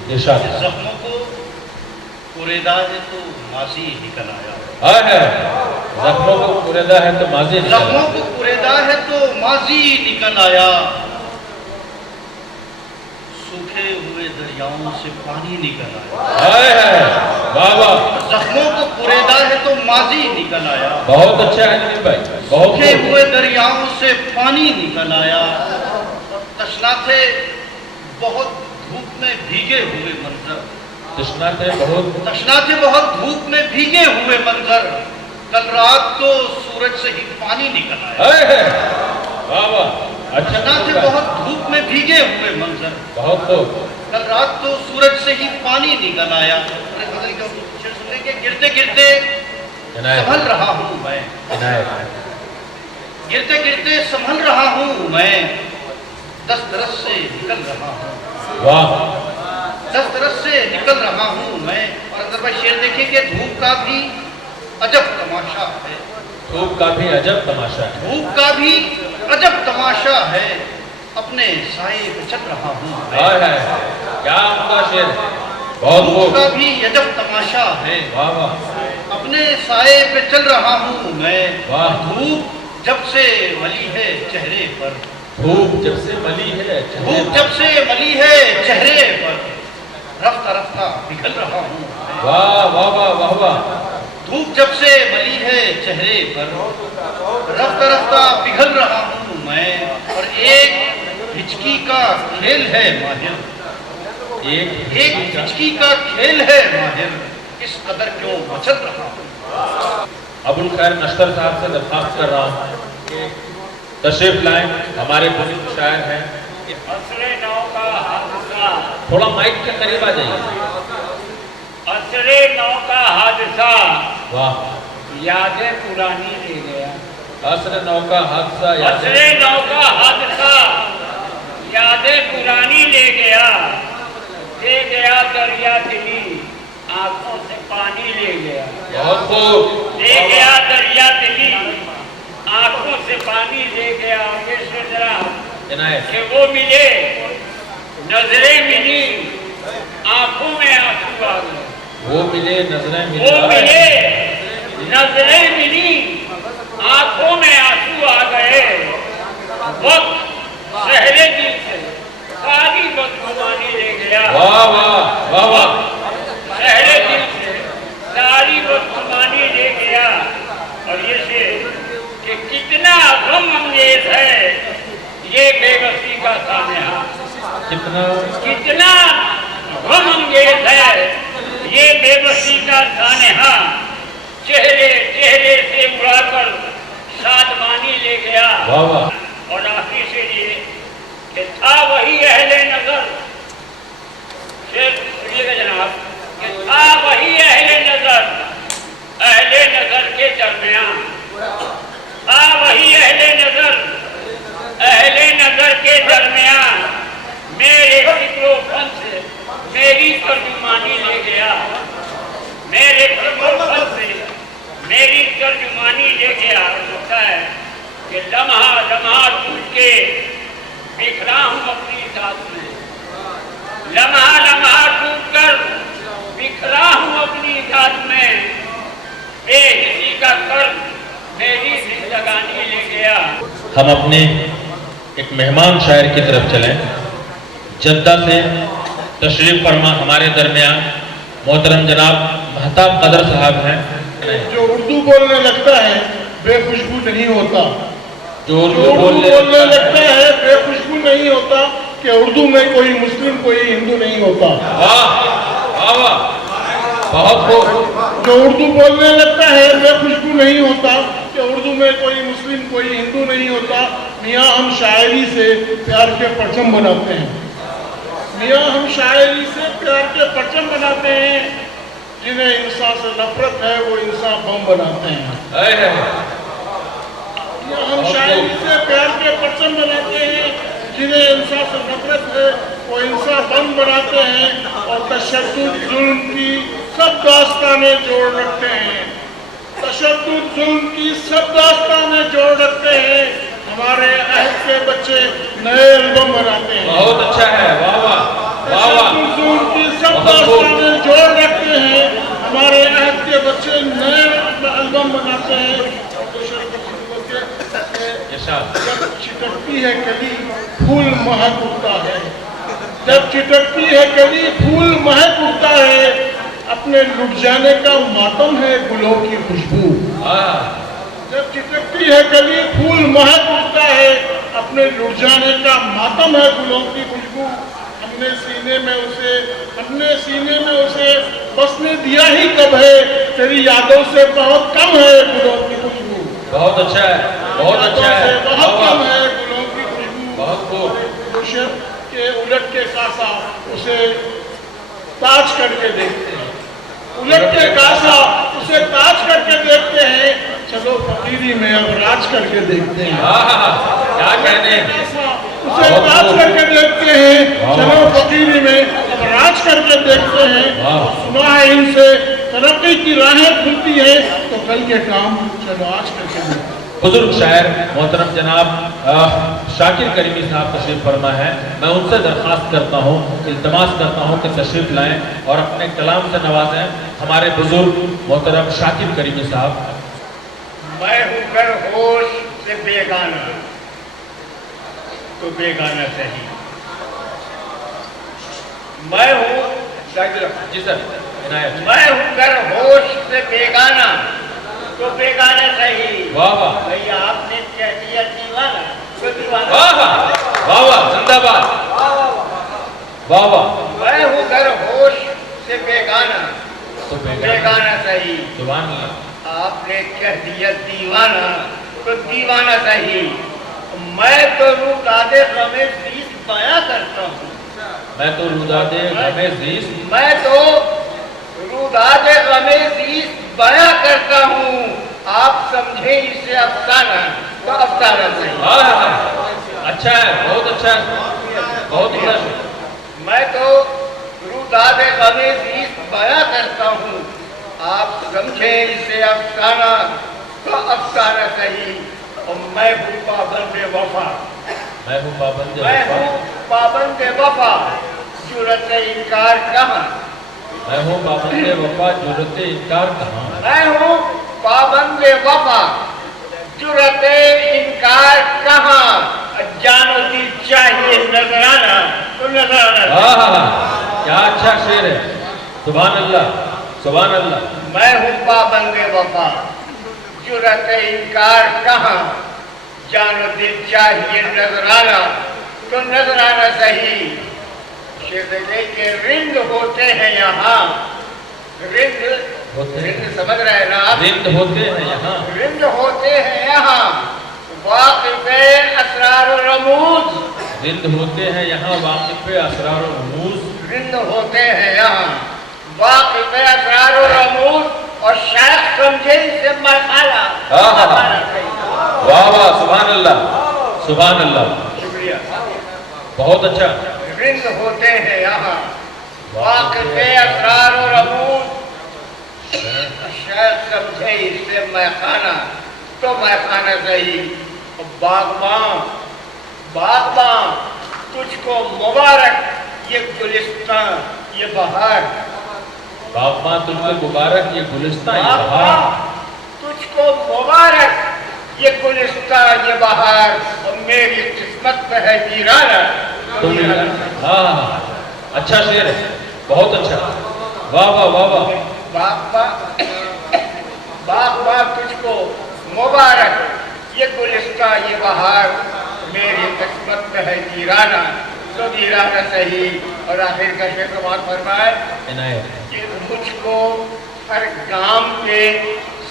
इरशाद। जख्मों को कुरेदा है तो माजी निकल आया। है जख्मों को कुरेदा है तो माजी निकल आया। जख्मों को कुरेदा है तो माजी निकल आया, सूखे हुए दरियाओं से पानी निकल आया। वाह वाह। जख्मों को कुरेदा है तो माजी निकल आया। बहुत अच्छा है नदीम भाई, बहुत। सूखे हुए दरियाओं से पानी निकल आया, तशना थे बहुत धूप में भीगे हुए मंजर। तशना थे बहुत धूप में भीगे हुए मंजर, कल रात तो सूरज से ही पानी निकल आया। वाह वाह। तशना थे बहुत धूप में भीगे हुए मंजर, बहुत तो कल रात तो सूरज से ही पानी निकल आया। गिरते गिरते संभल रहा हूँ मैं, गिरते गिरते संभल रहा हूँ मैं, 10 बरस से निकल रहा हूँ। वाह। 10 बरस से निकल रहा हूँ मैं। और अगर भाई शेर देखें कि धूप का भी अजब तमाशा है, धूप का भी अजब तमाशा है, धूप का भी अजब तमाशा है, अपने साए पे चल रहा हूँ। क्या उनका शेर, बहुत धूप का भी अजब तमाशा है, वाह वाह। अपने साए पे चल रहा हूँ मैं। वाह। धूप जब से मली है चेहरे पर, धूप जब से मली है, धूप जब से मली है चेहरे पर, रफ्ता रफ्ता पिघल रहा हूँ। वाह वाह वाह वाह वाह। धूप जब से मली है चेहरे पर, रफ्ता रफ्ता पिघल रहा हूँ मैं। और एक हिचकी का खेल है माहिर, एक हिचकी का खेल है माहिर, इस कदर क्यों मचल रहा हूँ। अबुल खैर नश्तर साहब से दरख्वास्त कर रहा हूँ कि तशरीफ लाएं, हमारे बुजुर्ग शायर हैं। असरे नौ का हादसा, थोड़ा माइक के करीब आ जाइए। असरे नौ का हादसा, वाह। यादें पुरानी ले गया। असर नौका हादसा असरे नौका हादसा यादें पुरानी ले गया दरिया दिली, आंखों से पानी ले गया। बहुत खूब। ले गया दरिया दिली, आंखों से पानी ले गया। ये सोच रहा कि वो मिले, नजरें मिली, आंखों में आंसू आ गए। वो मिले नजरें मिली, वो मिले, नजरें मिली, आंखों में आंसू आ गए। वक्त शहरे दिल से सारी बदगुमानी ले गया। वाह वाह वाह वाह। शहरे दिल से सारी बदगुमानी ले गया। और ये से कि कितना गम अंगेज है ये बेबसी का सानेहा, कितना गम अंगेज है ये बेबसी का सानेहा। चेहरे चेहरे से उड़ाकर सादमानी ले गया। वाह वाह। और आखिर से ये कि था वही अहले नजर, शेर सुनिएगा जनाब, कि था वही अहले नजर के दरमियान, था वही अहले नजर के दरमियान मेरे फिक्रोफन से मेरी तर्जुमानी ले गया। मेरे फिक्रोफन से मेरी तर्जुमानी ले गया। होता है कि लम्हा लम्हा टूट के बिखरा हूँ अपनी जात में, लम्हा लम्हा टूट कर बिखरा हूँ अपनी जात में। बेहिसी का कर्ज मेरी जिंदगानी ले गया। हम अपने एक मेहमान शायर की तरफ चलें। जद्दा से तशरीफ फरमा हमारे दरमियान मोहतरम जनाब महताब कदर साहब हैं। जो उर्दू बोलने लगता है बेखुशबू नहीं होता, जो उर्दू बोलने लगता है बेखुशबू नहीं होता कि उर्दू में कोई मुस्लिम कोई हिंदू नहीं होता। वाह वाह, बहुत खूब। जो उर्दू बोलने लगता है बेखुशबू नहीं होता कि उर्दू में कोई मुस्लिम कोई हिंदू नहीं होता। मियाँ हम शायरी से प्यार के परचम बनाते हैं, मियाँ हम शायरी से प्यार के परचम बनाते हैं। जिन्हें इंसान से नफरत है वो इंसान बम बनाते हैं। हम शायरी से प्यार के परचम बनाते हैं। जिन्हें इंसान से नफरत है वो इंसान बम बनाते हैं। और तशद्दुद जुल्म की सब दास्तानें जोड़ रखते हैं, तशद्दुद जुल्म की सब दास्तानें जोड़ रखते हैं। हमारे अहद के बच्चे नए एल्बम बनाते हैं। बहुत अच्छा है, वाह वाह वाह वाह। जुल्म की सब दास्तानें जोड़ रखते हैं। हमारे अहद के बच्चे नए एल्बम बनाते हैं। जब चिटकती है कली फूल महक उठता है, जब चिटकती है कली फूल महक उठता है। अपने लुट जाने का मातम है गुलों की खुशबू। जब चिटकती है कली फूल महक उठता है। अपने लुट जाने का मातम है गुलों की खुशबू। हमने सीने में उसे बसने दिया ही कब है। तेरी यादों से बहुत कम है गुलों की खुशबू। बहुत अच्छा है, बहुत अच्छा है, बहुत कम है गुलों की खुशबू। बहुत खूब। मुशर्रफ के उलट के कासा उसे ताज करके देखते हैं, उलट के कासा उसे ताज करके देखते हैं। चलो फकीरी में अब राज करके देखते हैं। क्या कहने, उसे ताज करके देखते हैं। चलो फकीरी में अब राज करके देखते हैं। सुना है इनसे तरक्की की राहें खुलती है तो कल के काम चलो आज करके देखते हैं। बुजुर्ग शायर मोहतरम जनाब शाकिर करीमी साहब तशरीफ फरमा है। मैं उनसे दरख्वास्त करता हूँ, इल्तमास करता हूँ कि तशरीफ लाएं और अपने कलाम से नवाजें हमारे बुजुर्ग मोहतरम शाकिर करीमी साहब। मैं हूँ कर होश से बेगाना तो बेगाना सही, मैं हूँ जी सर इनायत। मैं हूँ कर होश से बेगाना तो बेगाना सही। वाह वाह भैया आपने क्या दिया दीवाना तो दीवाना। वाह वाह वाह, जिंदाबाद, वाह वाह। मैं हूँ कर होश से बेगाना तो बेगाना सही। जुबान अल्लाह। आपने कह दिया दीवाना तो दीवाना सही। मैं तो रुदादे गमे ज़ीस बयां करता हूँ, मैं तो रुदादे गमे ज़ीस, मैं तो रुदादे गमे ज़ीस बयां करता हूँ। आप समझे इसे अफसाना तो अफसाना सही। अच्छा है, बहुत अच्छा है, बहुत अच्छा। मैं तो रुदाद गमे ज़ीस्त बयां करता हूँ, आप समझे इसे अफसाना तो अफसाना सही। और मैं हूँ पाबंद वफा, मैं हूँ पाबंद मैं हूँ पाबंद वफा, जुर्रत इनकार कहाँ। मैं हूँ पाबंद वफा, जुर्रत इनकार कहाँ। मैं हूँ पाबंद वफा, जुर्रत इनकार कहाँ। जानो दिल चाहिए नजराना तो नजराना। क्या अच्छा शेर है, सुभान अल्लाह, सुभान अल्लाह। मैं हूँ पाबंद वफा, जुर्रत इनकार कहाँ। जानो दिल चाहिए नजराना तो नजराना सही। शिरदले के रिंद होते हैं यहाँ, रिंद समझ रहे हैं ना आप? रिंद होते हैं यहाँ, रिंद होते हैं यहाँ, वाक़िफ़े असरार और रमूज। रिंद होते हैं यहाँ, वाक़िफ़े असरार और रमूज। रिंद होते हैं यहाँ, वाक़िफ़े असरार और रमूज। और शायद समझे इसे मरहाला। वाह वाह, सुभान अल्लाह, सुभान अल्लाह, शुक्रिया, बहुत अच्छा। रिंद होते हैं यहाँ, वाक़िफ़े असरार और रमूज। शायद समझे इसे मैखाना तो मैखाना सही। बागबान बागबान तुझको मुबारक ये गुलिस्तान ये बहार। बागबान तुझको मुबारक ये गुलिस्तान ये बागबान बहार। तुझको मुबारक ये गुलिस्तान ये बहार। और मेरी किस्मत में है वीराना। हाँ, अच्छा शेर है, बहुत अच्छा, वाह वाह वाह वाह। बागबान तुझको मुबारक ये गुलिस्तान ये बहार। मेरी किस्मत में है वीराना तो वीराना सही। और आखिर का शेर समाप्त फरमाए कि मुझको हर गांव के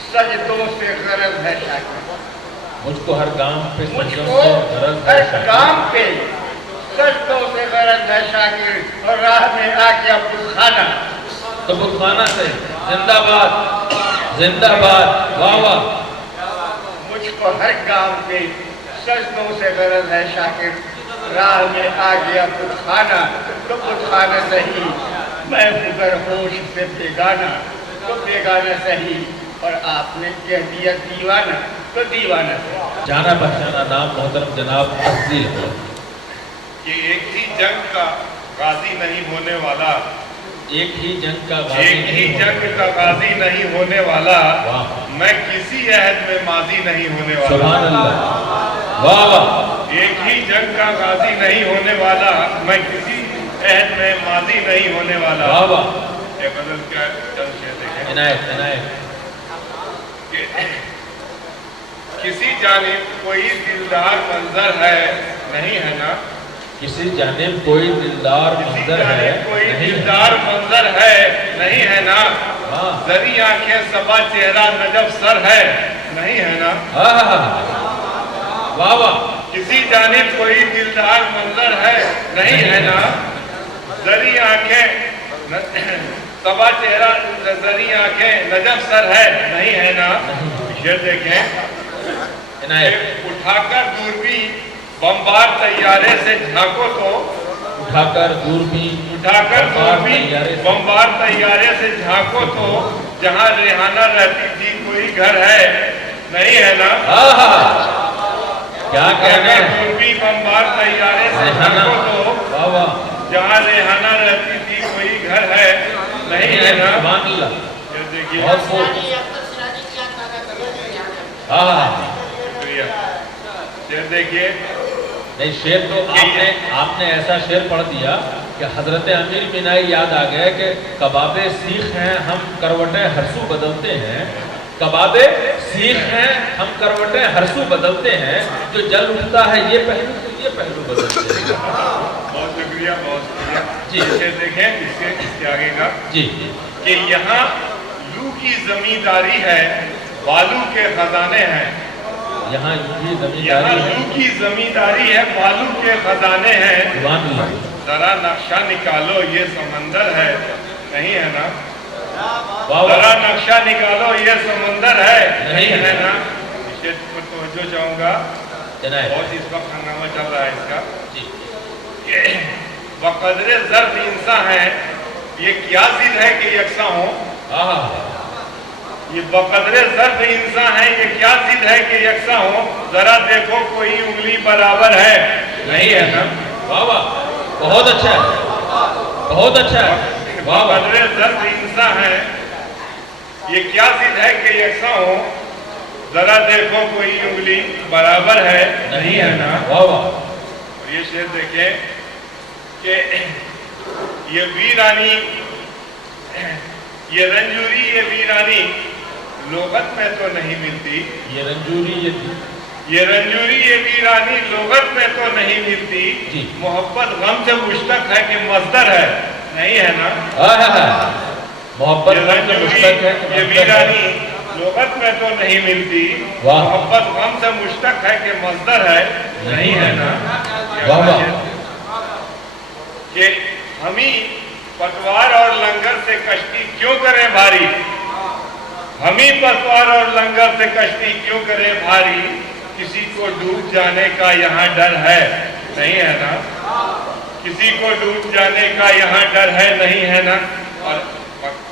सजदों से गरज है शाकिर। मुझको हर गांव पे मुझको हर गांव पे सजदों से गरज है शाकिर। और राह में आ गया बुतखाना तो बुतखाना से जिंदाबाद, जिंदाबाद, वाह वाह। मुझको हर गांव पे सजदों से गरज है शाकिर। राह में आ गया बुतखाना तो बुतखाना सही। मैं खुगर होश से बेगाना तो बेगाना सही। और आपने कह दिया दीवाना तो दीवाना सही। जाना पहचाना नाम मोहतरम जनाब तफसील है कि एक ही जंग का गाजी नहीं होने वाला, एक ही जंग का एक ही जंग का गाजी नहीं होने वाला, मैं किसी अहद में माजी नहीं होने वाला। सुभान अल्लाह, वाह वाह। एक ही जंग का गाजी नहीं होने वाला, मैं किसी अहद में माजी नहीं होने वाला। वाह वाह। ये गजल का चंद शेर देखें। इनायत इनायत। किसी जानिब कोई दिलदार मंजर है नहीं है ना, किसी जानिब कोई दिलदार मंजर है, कोई दिलदार मंजर है नहीं है ना। जरी आंखें सबा चेहरा नजब सर है नहीं है ना। वाह वाह। किसी जानिब कोई दिलदार मंजर है नहीं है ना। जरी आंखें सबा चेहरा जरी आंखें नजब सर है नहीं है ना। शेर देखें। उठाकर दूरबीन बमबार तैयारे से झांको तो, उठाकर दूरबीन बमबार तैयारे से झांको तो, जहाँ रेहाना रहती थी कोई घर है नहीं है ना। क्या कहना है। दूरबीन बमबार तैयारे से झांको तो, जहाँ रेहाना रहती थी कोई घर है नहीं है ना। शेर देखिए। नहीं शेर तो आपने ऐसा शेर पढ़ दिया कि हजरत अमीर बिनाई याद आ गया कि कबाबे सीख हैं हम करवटें हरसू बदलते हैं। कबाबे सीख हैं हम करवटें हरसू बदलते हैं। जो जल उठता है ये पहलू तो ये पहलू बदलते हैं। बहुत शुक्रिया, बहुत शुक्रिया जी। शेर देखें इसके आगे का जी कि यहाँ लू की जमींदारी है बालू के खजाने हैं। यहाँ लू की जमींदारी है बालू के खजाने हैं। जरा नक्शा निकालो ये समंदर है नहीं है ना। जरा नक्शा निकालो, ये समुंदर है नहीं है ना। इसे तवज्जो चाहूंगा, बहुत इस वक्त हंगामा चल रहा है इसका। बकदरे ज़र्फ़ इंसा है, ये क्या जिद है कि यकसा हो। ये बकदरे ज़र्फ़ इंसा है, ये क्या जिद है कि यकसा हो। जरा देखो कोई उंगली बराबर है नहीं है ना। वाह वाह, बहुत अच्छा है, बहुत अच्छा है। बकदरे ज़र्फ़ इंसा है, ये क्या जिद है कि यकसा हो। जरा देखो कोई उंगली बराबर है नहीं है ना। वाह वाह। और ये शेर देखें कि ये वीरानी, ये रंजूरी, ये वीरानी लोगत में तो नहीं मिलती। ये रंजूरी, ये रंजूरी, ये वीरानी लोगत में तो नहीं मिलती। मोहब्बत गम से मुश्तक है कि मज़दर है नहीं है ना। मोहब्बत गम से मुश्तक है, ये वीरानी लोगत में तो नहीं मिलती। मोहब्बत गम से मुश्तक है कि मज़दर है नहीं है ना। कि हमी पतवार और लंगर से कश्ती क्यों करें भारी। हमी पतवार और लंगर से कश्ती क्यों करें भारी। किसी को डूब जाने का यहाँ डर है नहीं है ना। किसी को डूब जाने का यहाँ डर है नहीं है ना। और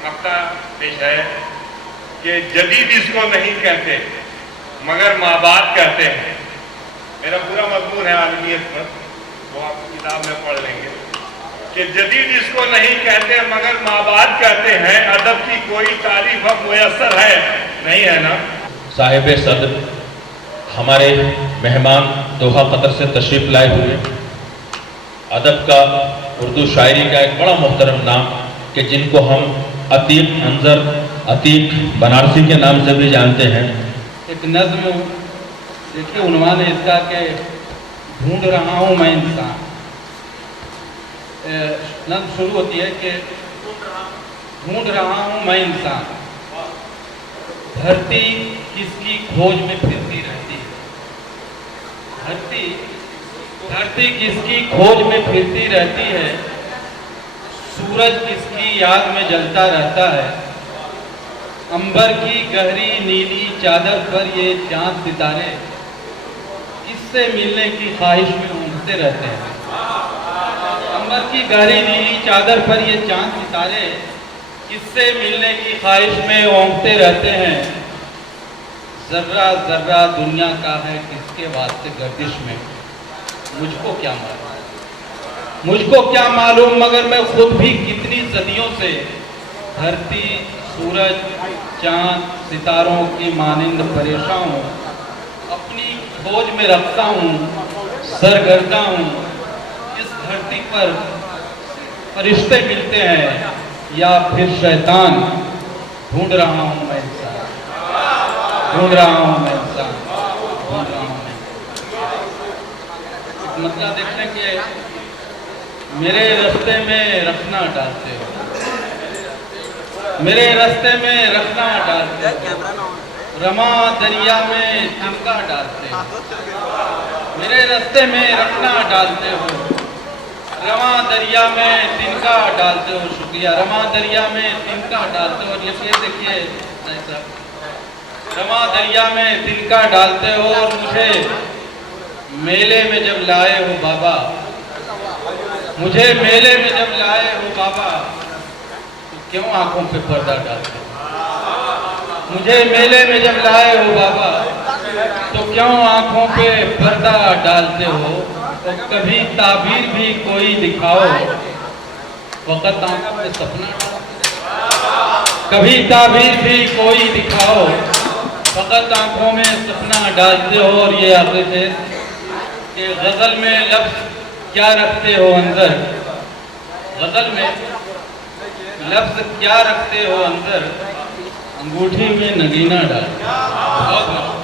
मक्ता पेश है कि जदीद इसको नहीं कहते मगर माँ बाप कहते हैं। मेरा पूरा मजमून है आलमियत पर, वो आप किताब में पढ़ लेंगे कि जदीद इसको नहीं कहते मगर माँ बाप कहते हैं। अदब की कोई तारीफ अब मुयस्सर है नहीं है ना। साहिब सदर हमारे मेहमान दोहा कतर से तशरीफ लाए हुए, अदब का, उर्दू शायरी का एक बड़ा मोहतरम नाम कि जिनको हम अतीक अंजर, अतीक बनारसी के नाम से भी जानते हैं। एक नज्म देखिए, उन्वान है इसका कि ढूंढ रहा हूँ मैं इंसान। नज्म शुरू होती है कि ढूंढ रहा हूँ मैं इंसान, धरती किसकी खोज में फिरती रहती है। धरती किसकी खोज में फिरती रहती है। सूरज किसकी याद में जलता रहता है। अंबर की गहरी नीली चादर पर ये चांद सितारे किससे मिलने की ख्वाहिश में ऊँघते रहते हैं। अंबर की गहरी नीली चादर पर ये चांद सितारे किससे मिलने की ख्वाहिश में ऊँघते रहते हैं। जर्रा जर्रा दुनिया का है किसके वास्ते गर्दिश में, मुझको क्या मालूम, मुझको क्या मालूम। मगर मैं खुद भी कितनी सदियों से धरती, सूरज, चांद, सितारों की मानिंद परेशान हूँ। अपनी खोज में रखता हूँ, सरगर्दा हूँ। इस धरती पर फरिश्ते मिलते हैं या फिर शैतान। ढूंढ रहा हूँ मैं इंसान, ढूंढ रहा हूँ मैं इंसान, ढूंढ रहा हूँ मैं। मतलब देखने के मेरे रास्ते में रखना डालते हो, मेरे रास्ते में रखना डालते हो। रमा दरिया में तिनका डालते हो, मेरे रास्ते में रखना डालते हो। रमा दरिया में तिनका डालते हो। शुक्रिया। रमा दरिया में तिनका डालते हो। ये देखिए ऐसा, रमा दरिया में तिनका डालते हो। और मुझे मेले में जब लाए हो बाबा, मुझे मेले में जब लाए हो बाबा, तो क्यों आंखों पे पर्दा डालते हो। मुझे मेले में जब लाए हो बाबा, तो क्यों आंखों पे पर्दा डालते हो। तो कभी ताबीर भी कोई दिखाओ, वक़्त आंखों पे सपना डालते। कभी ताबीर भी कोई दिखाओ, फकत आंखों में सपना डालते हो। और ये आखिर है कि गजल में लफ्ज क्या रखते हो अंदर, गजल में लफ्ज क्या रखते हो अंदर, अंगूठी में नगीना डाल। बहुत